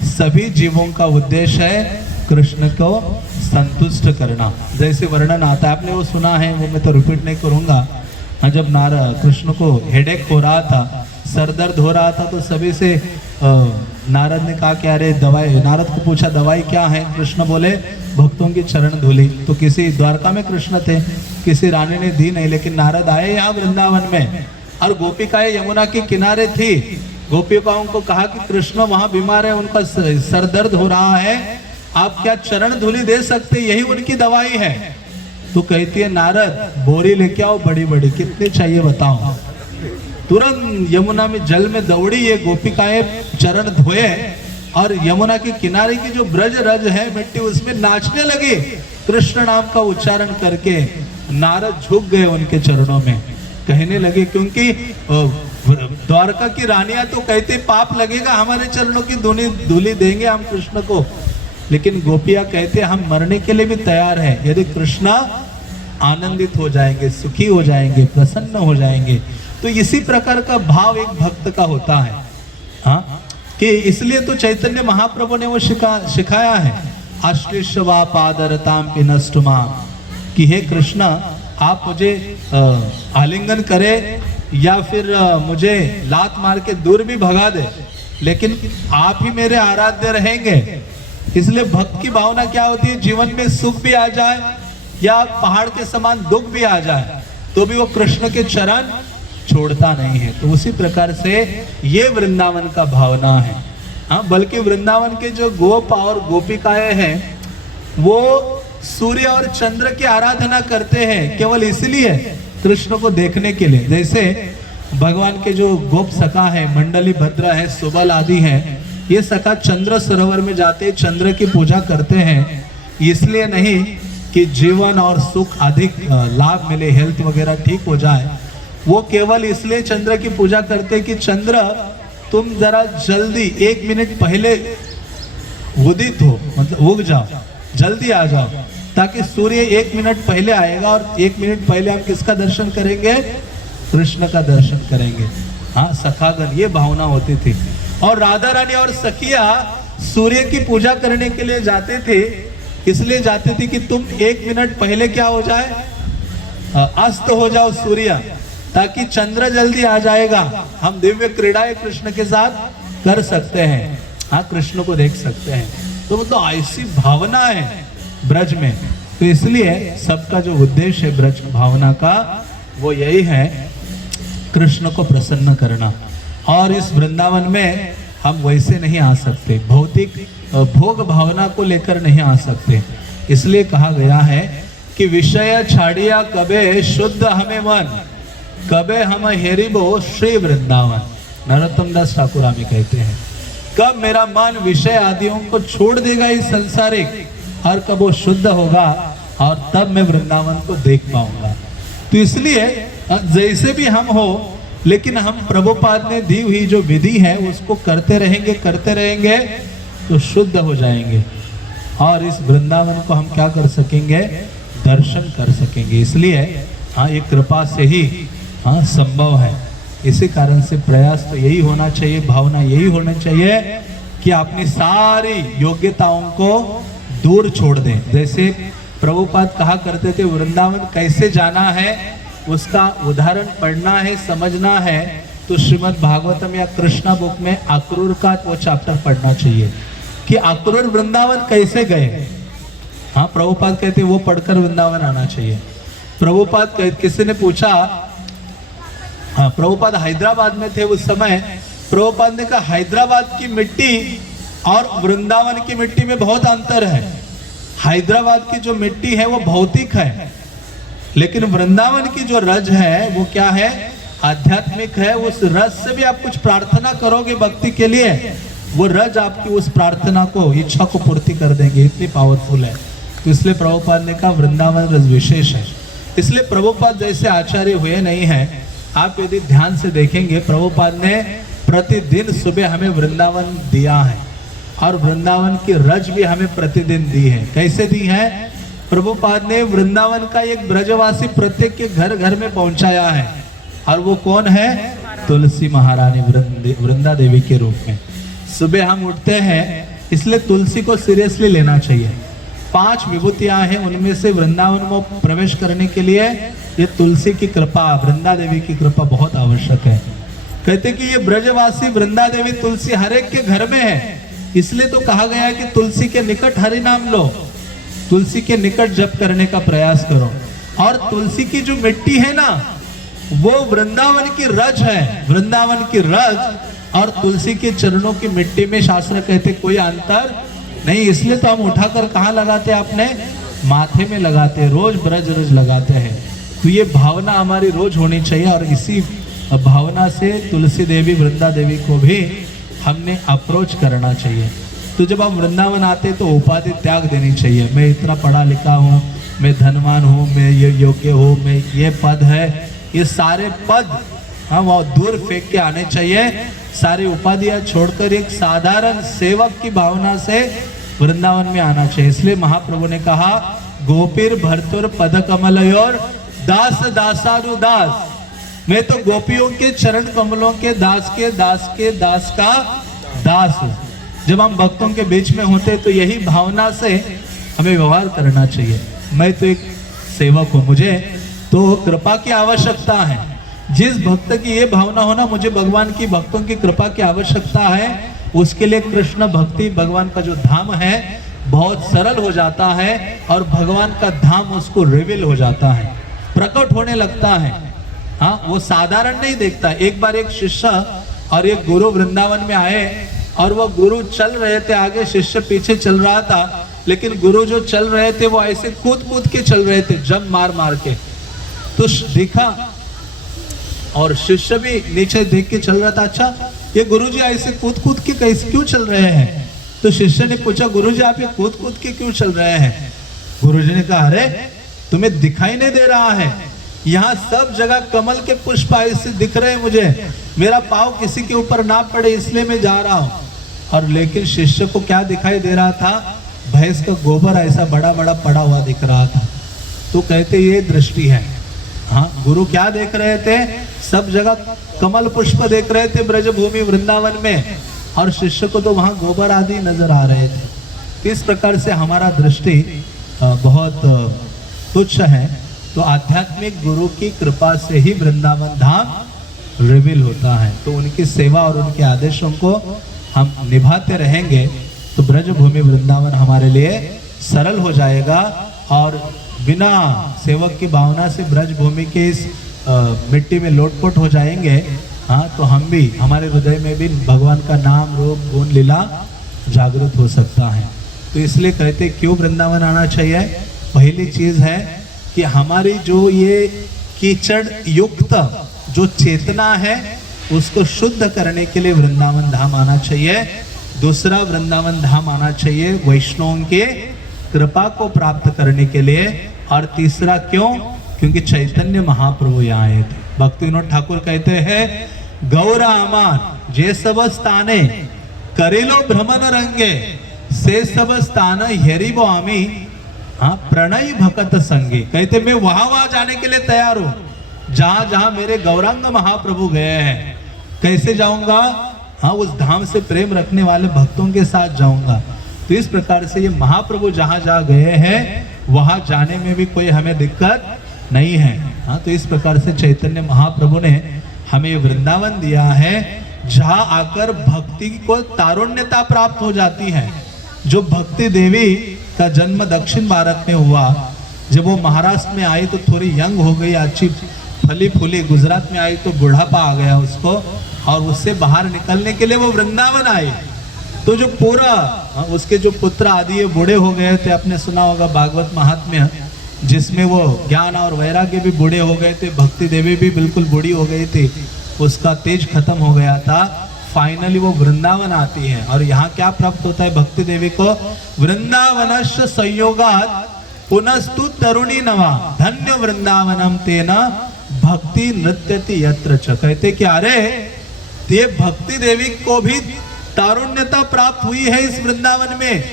सभी जीवों का उद्देश्य है कृष्ण को संतुष्ट करना। जैसे वर्णन आता है, आपने वो सुना है, वो मैं तो रिपीट नहीं करूँगा। जब कृष्ण को हेडेक हो रहा था, सर दर्द हो रहा था, तो सभी से नारद ने कहा कि अरे दवाई, नारद को पूछा दवाई क्या है, कृष्ण बोले भक्तों की चरण धूली। तो किसी द्वारका में कृष्ण थे, किसी रानी ने दी नहीं, लेकिन नारद आए यहाँ वृंदावन में और गोपिकाएं यमुना के किनारे थी। गोपिकाओं को कहा कि कृष्ण वहाँ बीमार है, उनका सर दर्द हो रहा है, आप क्या चरण धूली दे सकते, यही उनकी दवाई है। तो कहती है नारद बोरी लेके आओ बड़ी बड़ी, कितनी चाहिए बताओ। तुरंत यमुना में जल में दौड़ी ये गोपिकाएं, चरण धोए और यमुना के किनारे की जो ब्रज रज है मिट्टी, उसमें नाचने लगी कृष्ण नाम का उच्चारण करके। नारद झुक गए उनके चरणों में, कहने लगे, क्योंकि द्वारका की रानियां तो कहते पाप लगेगा, हमारे चरणों की धूली देंगे हम कृष्ण को, लेकिन गोपियां कहते हम मरने के लिए भी तैयार हैं यदि कृष्ण आनंदित हो जाएंगे, सुखी हो जाएंगे, प्रसन्न हो जाएंगे। तो इसी प्रकार का भाव एक भक्त का होता है, हाँ, कि इसलिए तो चैतन्य महाप्रभु ने वो सिखाया है, आश्लिष्वा पादरताम पिनष्टुमा, कि हे कृष्ण आप मुझे आलिंगन करें या फिर मुझे लात मार के दूर भी भगा दे, लेकिन आप ही मेरे आराध्य रहेंगे। इसलिए भक्त की भावना क्या होती है, जीवन में सुख भी आ जाए या पहाड़ के समान दुख भी आ जाए तो भी वो कृष्ण के चरण छोड़ता नहीं है। तो उसी प्रकार से ये वृंदावन का भावना है। हाँ, बल्कि वृंदावन के जो गोप और गोपिकाएं हैं वो सूर्य और चंद्र की आराधना करते हैं केवल इसलिए कृष्ण को देखने के लिए। जैसे भगवान के जो गोप सखा है, मंडली भद्र है, सुबल आदि है, ये सखा चंद्र सरोवर में जाते चंद्र की पूजा करते हैं, इसलिए नहीं कि जीवन और सुख अधिक लाभ मिले, हेल्थ वगैरह ठीक हो जाए, वो केवल इसलिए चंद्र की पूजा करते कि चंद्र तुम जरा जल्दी 1 मिनट पहले उदित हो, मतलब उग जाओ, जल्दी आ जाओ, ताकि सूर्य 1 मिनट पहले आएगा और 1 मिनट पहले हम किसका दर्शन करेंगे, कृष्ण का दर्शन करेंगे। हाँ, सखागण ये भावना होती थी। और राधा रानी और सखिया सूर्य की पूजा करने के लिए जाते थे, इसलिए जाते थे कि तुम 1 मिनट पहले क्या हो जाए, अस्त हो जाओ सूर्य, ताकि चंद्र जल्दी आ जाएगा, हम दिव्य क्रीड़ाएं कृष्ण के साथ कर सकते हैं, हाँ कृष्ण को देख सकते हैं। तो वो तो ऐसी भावना है ब्रज में। तो इसलिए सबका जो उद्देश्य है ब्रज भावना का वो यही है, कृष्ण को प्रसन्न करना। और इस वृंदावन में हम वैसे नहीं आ सकते, भौतिक भोग भावना को लेकर नहीं आ सकते। इसलिए कहा गया है कि विषय छाड़िया कबे शुद्ध हमें मन, कबे हम हेरिबो श्री वृंदावन। नरोत्तम दास ठाकुर हमें कहते हैं, कब मेरा मन विषय आदियों को छोड़ देगा इस संसारिक, और कब वो शुद्ध होगा और तब मैं वृंदावन को देख पाऊंगा। तो इसलिए जैसे भी हम हो, लेकिन हम प्रभुपाद ने दी हुई जो विधि है उसको करते रहेंगे तो शुद्ध हो जाएंगे, और इस वृंदावन को हम क्या कर सकेंगे, दर्शन कर सकेंगे। इसलिए हाँ, ये कृपा से ही हाँ संभव है। इसी कारण से प्रयास तो यही होना चाहिए, भावना यही होनी चाहिए कि अपनी सारी योग्यताओं को दूर छोड़ दें। जैसे प्रभुपाद कहा करते थे, वृंदावन कैसे जाना है उसका उदाहरण पढ़ना है, समझना है तो श्रीमद् भागवतम या कृष्णा बुक में अक्रूर का वो चैप्टर पढ़ना चाहिए कि अक्रूर वृंदावन कैसे गए। हाँ, प्रभुपाद कहते वो पढ़कर वृंदावन आना चाहिए। प्रभुपाद किसी ने पूछा, हाँ प्रभुपाद हैदराबाद में थे उस समय, प्रभुपाद ने कहा हैदराबाद की मिट्टी और वृंदावन की मिट्टी में बहुत अंतर है। हैदराबाद की जो मिट्टी है वो भौतिक है, लेकिन वृंदावन की जो रज है वो क्या है, आध्यात्मिक है। उस रज से भी आप कुछ प्रार्थना करोगे भक्ति के लिए, वो रज आपकी उस प्रार्थना को, इच्छा को पूर्ति कर देंगे, इतनी पावरफुल है। तो इसलिए प्रभुपाद ने कहा वृंदावन रज विशेष है। इसलिए प्रभुपाद जैसे आचार्य हुए नहीं है, आप यदि ध्यान से देखेंगे प्रभुपाद ने प्रतिदिन सुबह हमें वृंदावन दिया है, और वृंदावन की रज भी हमें प्रतिदिन दी है। कैसे दी है? प्रभुपाद ने वृंदावन का एक ब्रजवासी प्रत्येक के घर घर में पहुंचाया है, और वो कौन है? तुलसी महारानी वृंदा देवी के रूप में। सुबह हम उठते हैं, इसलिए तुलसी को सीरियसली लेना चाहिए। 5 विभूतियां हैं, उनमें से वृंदावन में प्रवेश करने के लिए ये तुलसी की कृपा, वृंदा देवी की कृपा बहुत आवश्यक है। कहते कि ये ब्रजवासी वृंदा देवी तुलसी हर एक के घर में है, इसलिए तो कहा गया है कि तुलसी के निकट हरि नाम लो, तुलसी के निकट जप करने का प्रयास करो। और तुलसी की जो मिट्टी है ना, वो वृंदावन की रज है। वृंदावन की रज और तुलसी के चरणों की मिट्टी में शास्त्र कहते कोई अंतर नहीं। इसलिए तो हम उठाकर कहाँ लगाते हैं? अपने माथे में लगाते हैं, रोज ब्रज रज लगाते हैं। तो ये भावना हमारी रोज होनी चाहिए, और इसी भावना से तुलसी देवी वृंदा देवी को भी हमने अप्रोच करना चाहिए। तो जब हम वृंदावन आते तो उपाधि त्याग देनी चाहिए। मैं इतना पढ़ा लिखा हूँ, मैं धनवान हूँ, मैं ये योग्य हूँ, मैं ये पद है, ये सारे पद हम दूर फेंक के आने चाहिए। सारी उपाधियां छोड़कर एक साधारण सेवक की भावना से वृंदावन में आना चाहिए। इसलिए महाप्रभु ने कहा गोपीर भरतुर पद कमलयोर दास दासारु दास। मैं तो गोपियों के चरण कमलों के दास के दास के दास का दास हूँ। जब हम भक्तों के बीच में होते तो यही भावना से हमें व्यवहार करना चाहिए। मैं तो एक सेवक हूँ, मुझे तो कृपा की आवश्यकता है। जिस भक्त की ये भावना होना मुझे भगवान की भक्तों की कृपा की आवश्यकता है, उसके लिए कृष्ण भक्ति भगवान का जो धाम है बहुत सरल हो जाता है, और भगवान का धाम उसको रिवील हो जाता है, प्रकट होने लगता है। हाँ, वो साधारण नहीं देखता। एक बार एक शिष्य और एक गुरु वृंदावन में आए, और वो गुरु चल रहे थे आगे, शिष्य पीछे चल रहा था, लेकिन गुरु जो चल रहे थे वो ऐसे कूद कूद के चल रहे थे, जंप मार मार के। तो देखा, और शिष्य भी नीचे देख के चल रहा था, अच्छा ये गुरुजी ऐसे कूद कूद के कैसे क्यों चल रहे हैं? तो शिष्य ने पूछा गुरुजी आप ये कूद कूद के क्यों चल रहे हैं? गुरुजी ने कहा अरे तुम्हें दिखाई नहीं दे रहा है, यहाँ सब जगह कमल के पुष्प ऐसे दिख रहे हैं मुझे, मेरा पाँव किसी के ऊपर ना पड़े इसलिए मैं जा रहा हूँ। और लेकिन शिष्य को क्या दिखाई दे रहा था? भैंस का गोबर ऐसा बड़ा बड़ा पड़ा हुआ दिख रहा था। तो कहते ये दृष्टि है। हाँ, गुरु क्या देख रहे थे? सब जगह कमल पुष्प देख रहे थे ब्रजभूमि वृंदावन में, और शिष्य को तो वहां गोबर आदि नजर आ रहे थे। तो इस प्रकार से हमारा दृष्टि बहुत तुच्छ है। तो आध्यात्मिक गुरु की कृपा से ही वृंदावन धाम रिवील होता है। तो उनकी सेवा और उनके आदेशों को हम निभाते रहेंगे तो ब्रजभूमि वृंदावन हमारे लिए सरल हो जाएगा, और बिना सेवक की भावना से ब्रजभूमि के इस मिट्टी में लोटपोट हो जाएंगे। हाँ, तो हम भी, हमारे हृदय में भी भगवान का नाम रूप गुण लीला जागृत हो सकता है। तो इसलिए कहते क्यों वृंदावन आना चाहिए? पहली चीज है कि हमारी जो ये कीचड़ युक्त जो चेतना है उसको शुद्ध करने के लिए वृंदावन धाम आना चाहिए। दूसरा, वृंदावन धाम आना चाहिए वैष्णवों के कृपा को प्राप्त करने के लिए। और तीसरा क्यों? क्योंकि चैतन्य महाप्रभु यहाँ आए थे। भक्ति विनोद ठाकुर कहते हैं गौरा अमान जे सब स्थाने करेलो भ्रमण रंगे से सब स्थान हेरिबो आमी हाँ प्रणय भक्त संगे। कहते मैं वहां जाने के लिए तैयार हूँ जहां जहां मेरे गौरांग महाप्रभु गए हैं। कैसे जाऊंगा? हाँ, उस धाम से प्रेम रखने वाले भक्तों के साथ जाऊंगा। तो इस प्रकार से ये महाप्रभु जहां जहां गए हैं वहां जाने में भी कोई हमें दिक्कत नहीं है। हाँ, तो इस प्रकार से चैतन्य महाप्रभु ने हमें वृंदावन दिया है जहां आकर भक्ति को तारुण्यता प्राप्त हो जाती है। जो भक्ति देवी का जन्म दक्षिण भारत में हुआ, जब वो महाराष्ट्र में आई तो थोड़ी यंग हो गई, अच्छी फली फूली, गुजरात में आई तो बुढ़ापा आ गया उसको, और उससे बाहर निकलने के लिए वो वृंदावन आई। तो जो पूरा उसके जो पुत्र आदि ये बूढ़े हो गए थे, आपने सुना होगा भागवत महात्म्य, जिसमें वो ज्ञान और वैराग्य भी बूढ़े हो गए थे, भक्ति देवी भी बिल्कुल बूढ़ी हो गई थी, उसका तेज खत्म हो गया था। फाइनली वो वृंदावन आती है और यहाँ क्या प्राप्त होता है भक्ति देवी को? वृंदावनस्य संयोगात् पुनस्तु तरुणी नवा धन्य वृंदावनम तेना भक्ति नृत्यति यत्र च। कहते कि अरे ये भक्ति देवी को भी तारुण्यता प्राप्त हुई है इस वृंदावन में,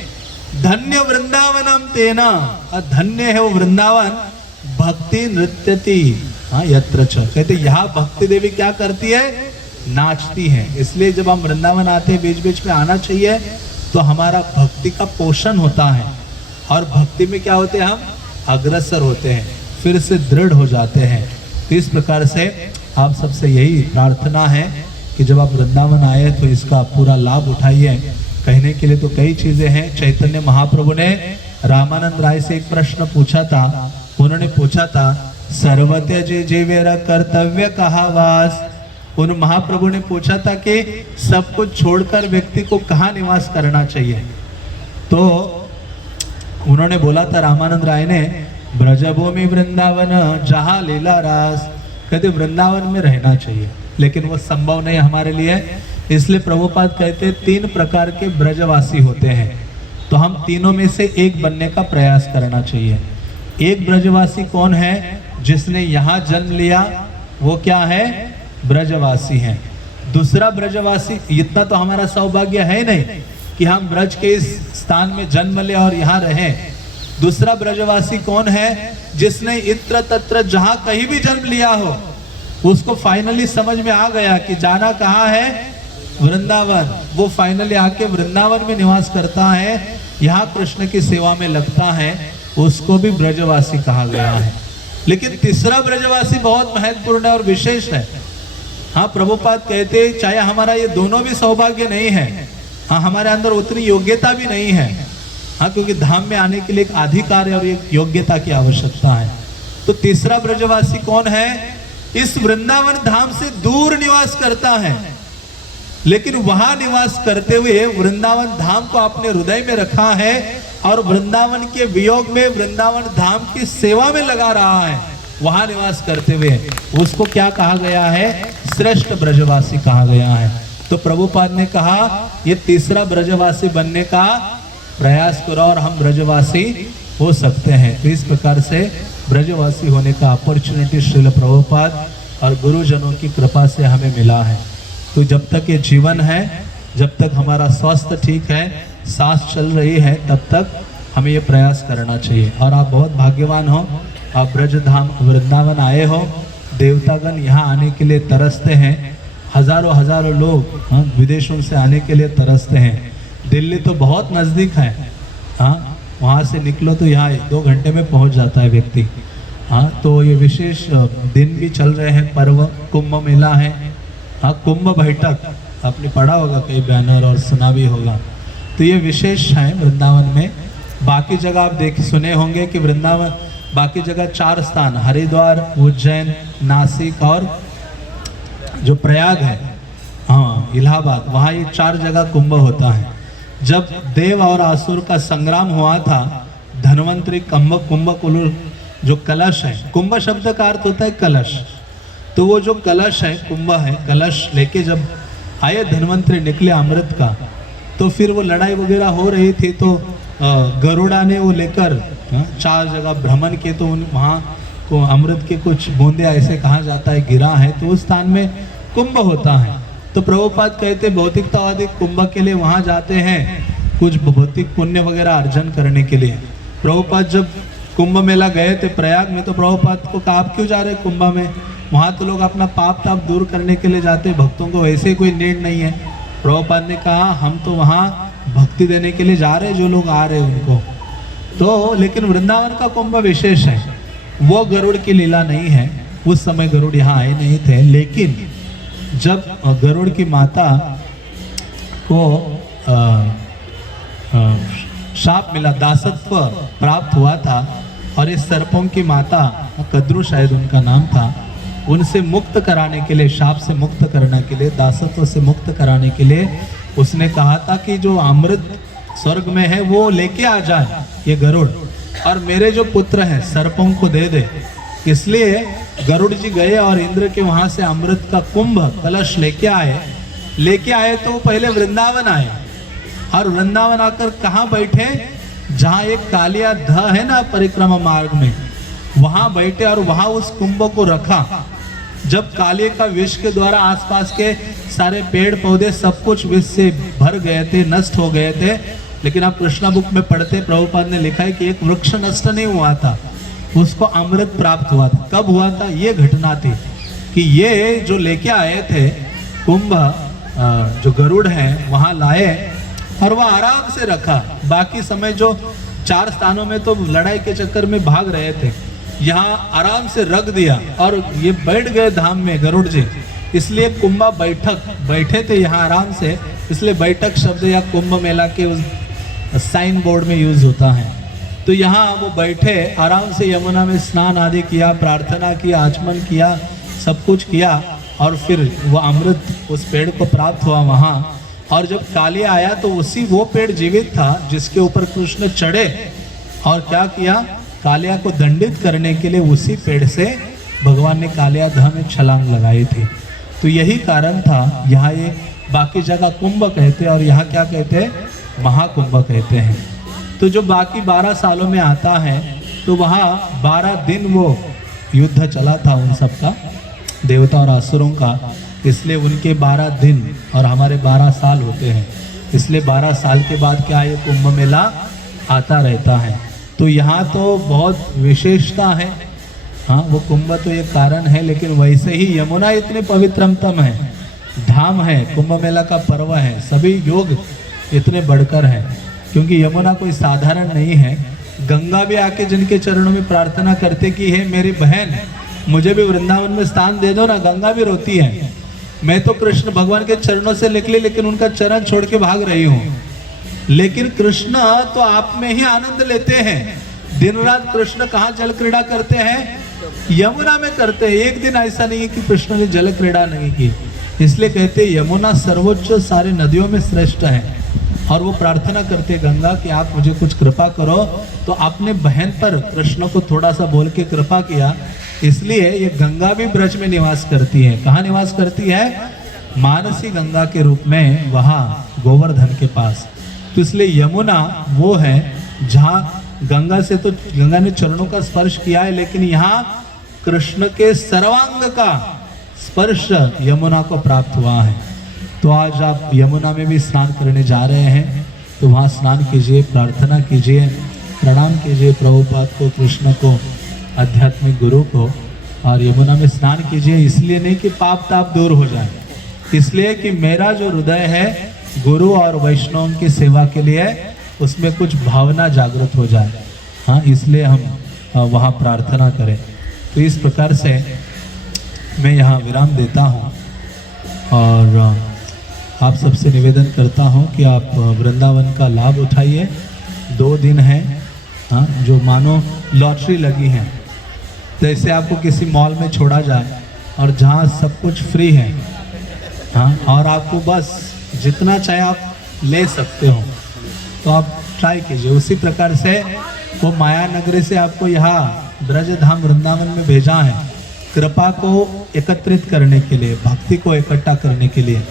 धन्य वृंदावनम तेना, धन्य है वो वृंदावन, भक्ति नृत्यति यत्र च। कहते यहाँ भक्ति देवी क्या करती है? नाचती है। इसलिए जब हम वृंदावन आते हैं बीच बीच में आना चाहिए, तो हमारा भक्ति का पोषण होता है और भक्ति में क्या होते हैं? हम अग्रसर होते हैं, फिर से दृढ़ हो जाते हैं। तो इस प्रकार से आप सबसे यही प्रार्थना है कि जब आप वृंदावन आए तो इसका पूरा लाभ उठाइए। कहने के लिए तो कई चीजें हैं। चैतन्य महाप्रभु ने रामानंद राय से एक प्रश्न पूछा था। उन्होंने पूछा था, सर्वत्यजे जीवेर कर्तव्य कहा वास। उन महाप्रभु ने पूछा था कि सब कुछ छोड़कर व्यक्ति को कहाँ निवास करना चाहिए? तो उन्होंने बोला था रामानंद राय ने, ब्रजभूमि वृंदावन जहाँ लीला रास। कहते वृंदावन में रहना चाहिए, लेकिन वो संभव नहीं हमारे लिए। इसलिए प्रभुपाद कहते 3 प्रकार के ब्रजवासी होते हैं, तो हम तीनों में से एक बनने का प्रयास करना चाहिए। एक ब्रजवासी कौन है? जिसने यहाँ जन्म लिया, वो क्या है? ब्रजवासी है। दूसरा ब्रजवासी, इतना तो हमारा सौभाग्य है नहीं कि हम ब्रज के इस स्थान में जन्म ले और यहाँ रहें। दूसरा ब्रजवासी कौन है? जिसने इत्र तत्र जहां कहीं भी जन्म लिया हो, उसको फाइनली समझ में आ गया कि जाना कहाँ है? वृंदावन। वो फाइनली आके वृंदावन में निवास करता है, यहाँ कृष्ण की सेवा में लगता है, उसको भी ब्रजवासी कहा गया है। लेकिन तीसरा ब्रजवासी बहुत महत्वपूर्ण है और विशेष है। हाँ, प्रभुपाद कहते चाहे हमारा ये दोनों भी सौभाग्य नहीं है, हाँ हमारे अंदर उतनी योग्यता भी नहीं है, हाँ क्योंकि धाम में आने के लिए एक अधिकार और एक योग्यता की आवश्यकता है। तो तीसरा ब्रजवासी कौन है? इस वृंदावन धाम से दूर निवास करता है, लेकिन वहां निवास करते हुए वृंदावन धाम को अपने हृदय में रखा है और वृंदावन के वियोग में वृंदावन धाम की सेवा में लगा रहा है। वहां निवास करते हुए उसको क्या कहा गया है? श्रेष्ठ ब्रजवासी कहा गया है। तो प्रभुपाद ने कहा ये तीसरा ब्रजवासी बनने का प्रयास करो और हम ब्रजवासी हो सकते हैं। तो इस प्रकार से ब्रजवासी होने का अपॉर्चुनिटी श्रील प्रभुपाद और गुरुजनों की कृपा से हमें मिला है। तो जब तक ये जीवन है, जब तक हमारा स्वास्थ्य ठीक है, सांस चल रही है, तब तक हमें ये प्रयास करना चाहिए। और आप बहुत भाग्यवान हो, आप ब्रजधाम वृंदावन आए हो। देवतागण यहाँ आने के लिए तरसते हैं, हजारों हजारों लोग विदेशों से आने के लिए तरसते हैं। दिल्ली तो बहुत नज़दीक है, हाँ वहाँ से निकलो तो यहाँ 2 घंटे में पहुँच जाता है व्यक्ति। हाँ, तो ये विशेष दिन भी चल रहे हैं, पर्व कुंभ मेला है, हाँ कुंभ बैठक आपने पढ़ा होगा कई बैनर और सुना भी होगा। तो ये विशेष है वृंदावन में। बाकी जगह आप सुने होंगे कि वृंदावन बाकी जगह 4 स्थान, हरिद्वार, उज्जैन, नासिक और जो प्रयाग है, हाँ इलाहाबाद, वहाँ ये 4 जगह कुंभ होता है। जब देव और असुर का संग्राम हुआ था, धन्वंतरी कुंभ जो कलश है, कुंभ शब्द का अर्थ होता है कलश, तो वो जो कलश है, कुंभ है, कलश लेके जब आए धन्वंतरी निकले अमृत का, तो फिर वो लड़ाई वगैरह हो रही थी, तो गरुड़ा ने वो लेकर 4 जगह भ्रमण किए, तो वहाँ को अमृत के कुछ बूंदे ऐसे कहा जाता है गिरा है, तो उस स्थान में कुंभ होता है। तो प्रभुपाद कहते भौतिकतावादी कुंभ के लिए वहाँ जाते हैं, कुछ भौतिक पुण्य वगैरह अर्जन करने के लिए। प्रभुपाद जब कुंभ मेला गए थे प्रयाग में, तो प्रभुपाद को कहा आप क्यों जा रहे हैं कुंभ में? वहाँ तो लोग अपना पाप ताप दूर करने के लिए जाते, भक्तों को वैसे कोई नीड नहीं है। प्रभुपाद ने कहा हम तो वहाँ भक्ति देने के लिए जा रहे हैं, जो लोग आ रहे हैं उनको। तो लेकिन वृंदावन का कुंभ विशेष है, वो गरुड़ की लीला नहीं है, उस समय गरुड़ यहाँ आए नहीं थे, लेकिन जब गरुड़ की माता को शाप मिला, दासत्व प्राप्त हुआ था, और इस सर्पों की माता कद्रू शायद उनका नाम था, उनसे मुक्त कराने के लिए, शाप से मुक्त करने के लिए, दासत्व से मुक्त कराने के लिए उसने कहा था कि जो अमृत स्वर्ग में है वो लेके आ जाए ये गरुड़, और मेरे जो पुत्र हैं सर्पों को दे दे। इसलिए गरुड़ जी गए और इंद्र के वहां से अमृत का कुंभ कलश लेके आए तो वो पहले वृंदावन आए, और वृंदावन आकर कहाँ बैठे, जहाँ एक कालिया ध है ना परिक्रमा मार्ग में, वहां बैठे और वहां उस कुंभ को रखा। जब कालिया का विष के द्वारा आसपास के सारे पेड़ पौधे सब कुछ विष से भर गए थे, नष्ट हो गए थे, लेकिन आप कृष्णा बुक में पढ़ते प्रभुपाद ने लिखा है कि एक वृक्ष नष्ट नहीं हुआ था, उसको अमृत प्राप्त हुआ था। कब हुआ था? ये घटना थी कि ये जो लेके आए थे कुंभ, जो गरुड़ है वहां लाए और वह आराम से रखा। बाकी समय जो 4 स्थानों में तो लड़ाई के चक्कर में भाग रहे थे, यहाँ आराम से रख दिया और ये बैठ गए धाम में गरुड़ जी। इसलिए कुंभा बैठे थे यहाँ आराम से, इसलिए बैठक शब्द या कुंभ मेला के उस साइन बोर्ड में यूज होता है। तो यहाँ वो बैठे आराम से यमुना में स्नान आदि किया, प्रार्थना किया, आचमन किया, सब कुछ किया, और फिर वो अमृत उस पेड़ को प्राप्त हुआ वहाँ। और जब कालिया आया तो उसी वो पेड़ जीवित था जिसके ऊपर कृष्ण चढ़े, और क्या किया, कालिया को दंडित करने के लिए उसी पेड़ से भगवान ने कालिया ध में छलांग लगाई थी। तो यही कारण था, यहाँ ये बाकी जगह कुंभ कहते हैं और यहाँ क्या कहते हैं, महाकुंभ कहते हैं। तो जो बाकी 12 सालों में आता है तो वहाँ 12 दिन वो युद्ध चला था उन सब का, देवता और असुरों का, इसलिए उनके 12 दिन और हमारे 12 साल होते हैं, इसलिए 12 साल के बाद क्या ये कुंभ मेला आता रहता है। तो यहाँ तो बहुत विशेषता है, हाँ वो कुंभ तो ये कारण है, लेकिन वैसे ही यमुना इतने पवित्रतम है, धाम है, कुंभ मेला का पर्व है, सभी योग इतने बढ़कर हैं, क्योंकि यमुना कोई साधारण नहीं है। गंगा भी आके जिनके चरणों में प्रार्थना करते कि हे मेरी बहन मुझे भी वृंदावन में स्थान दे दो ना, गंगा भी रोती है, मैं तो कृष्ण भगवान के चरणों से निकली लेकिन उनका चरण छोड़ के भाग रही हूँ। लेकिन कृष्ण तो आप में ही आनंद लेते हैं, दिन रात कृष्ण कहाँ जल क्रीड़ा करते हैं, यमुना में करते हैं। एक दिन ऐसा नहीं है कि कृष्ण ने जल क्रीड़ा नहीं की, इसलिए कहते हैं यमुना सर्वोच्च सारे नदियों में श्रेष्ठ है। और वो प्रार्थना करते गंगा कि आप मुझे कुछ कृपा करो, तो अपने बहन पर कृष्ण को थोड़ा सा बोल के कृपा किया, इसलिए ये गंगा भी ब्रज में निवास करती है। कहाँ निवास करती है? मानसी गंगा के रूप में, वहाँ गोवर्धन के पास। तो इसलिए यमुना वो है जहाँ गंगा से तो गंगा ने चरणों का स्पर्श किया है, लेकिन यहाँ कृष्ण के सर्वांग का स्पर्श यमुना को प्राप्त हुआ है। तो आज आप यमुना में भी स्नान करने जा रहे हैं, तो वहाँ स्नान कीजिए, प्रार्थना कीजिए, प्रणाम कीजिए प्रभुपाद को, कृष्ण को, आध्यात्मिक गुरु को, और यमुना में स्नान कीजिए। इसलिए नहीं कि पाप ताप दूर हो जाए, इसलिए कि मेरा जो हृदय है गुरु और वैष्णव की सेवा के लिए, उसमें कुछ भावना जागृत हो जाए, हाँ, इसलिए हम वहाँ प्रार्थना करें। तो इस प्रकार से मैं यहाँ विराम देता हूँ और आप सबसे निवेदन करता हूँ कि आप वृंदावन का लाभ उठाइए। 2 दिन है, हाँ, जो मानो लॉटरी लगी है, जैसे आपको किसी मॉल में छोड़ा जाए और जहाँ सब कुछ फ्री है, हाँ, और आपको बस जितना चाहे आप ले सकते हो, तो आप ट्राई कीजिए। उसी प्रकार से वो माया नगरी से आपको यहाँ ब्रज धाम वृंदावन में भेजा है, कृपा को एकत्रित करने के लिए, भक्ति को इकट्ठा करने के लिए।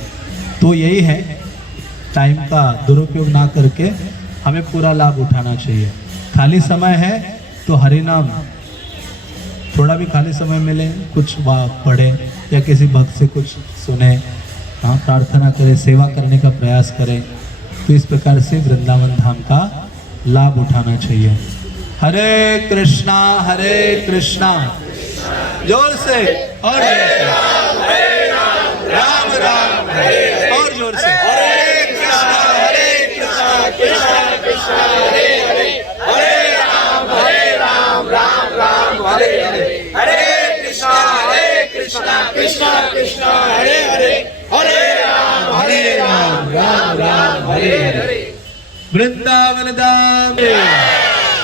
तो यही है, टाइम का दुरुपयोग ना करके हमें पूरा लाभ उठाना चाहिए। खाली समय है तो हरि नाम, थोड़ा भी खाली समय मिले कुछ पढ़े या किसी भक्त से कुछ सुने, हाँ, प्रार्थना करें, सेवा करने का प्रयास करें। तो इस प्रकार से वृंदावन धाम का लाभ उठाना चाहिए। हरे कृष्णा जोर से और राम राम और जोर से हरे कृष्णा कृष्णा कृष्णा हरे हरे, हरे राम राम राम हरे हरे, हरे कृष्णा कृष्णा कृष्णा हरे हरे, हरे राम राम हरे हरे। वृंदावन धाम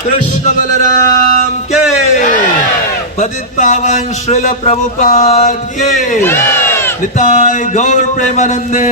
कृष्ण बलराम के, पतित पावन श्रील प्रभुपाद के, निताय गौर प्रेमानंदे।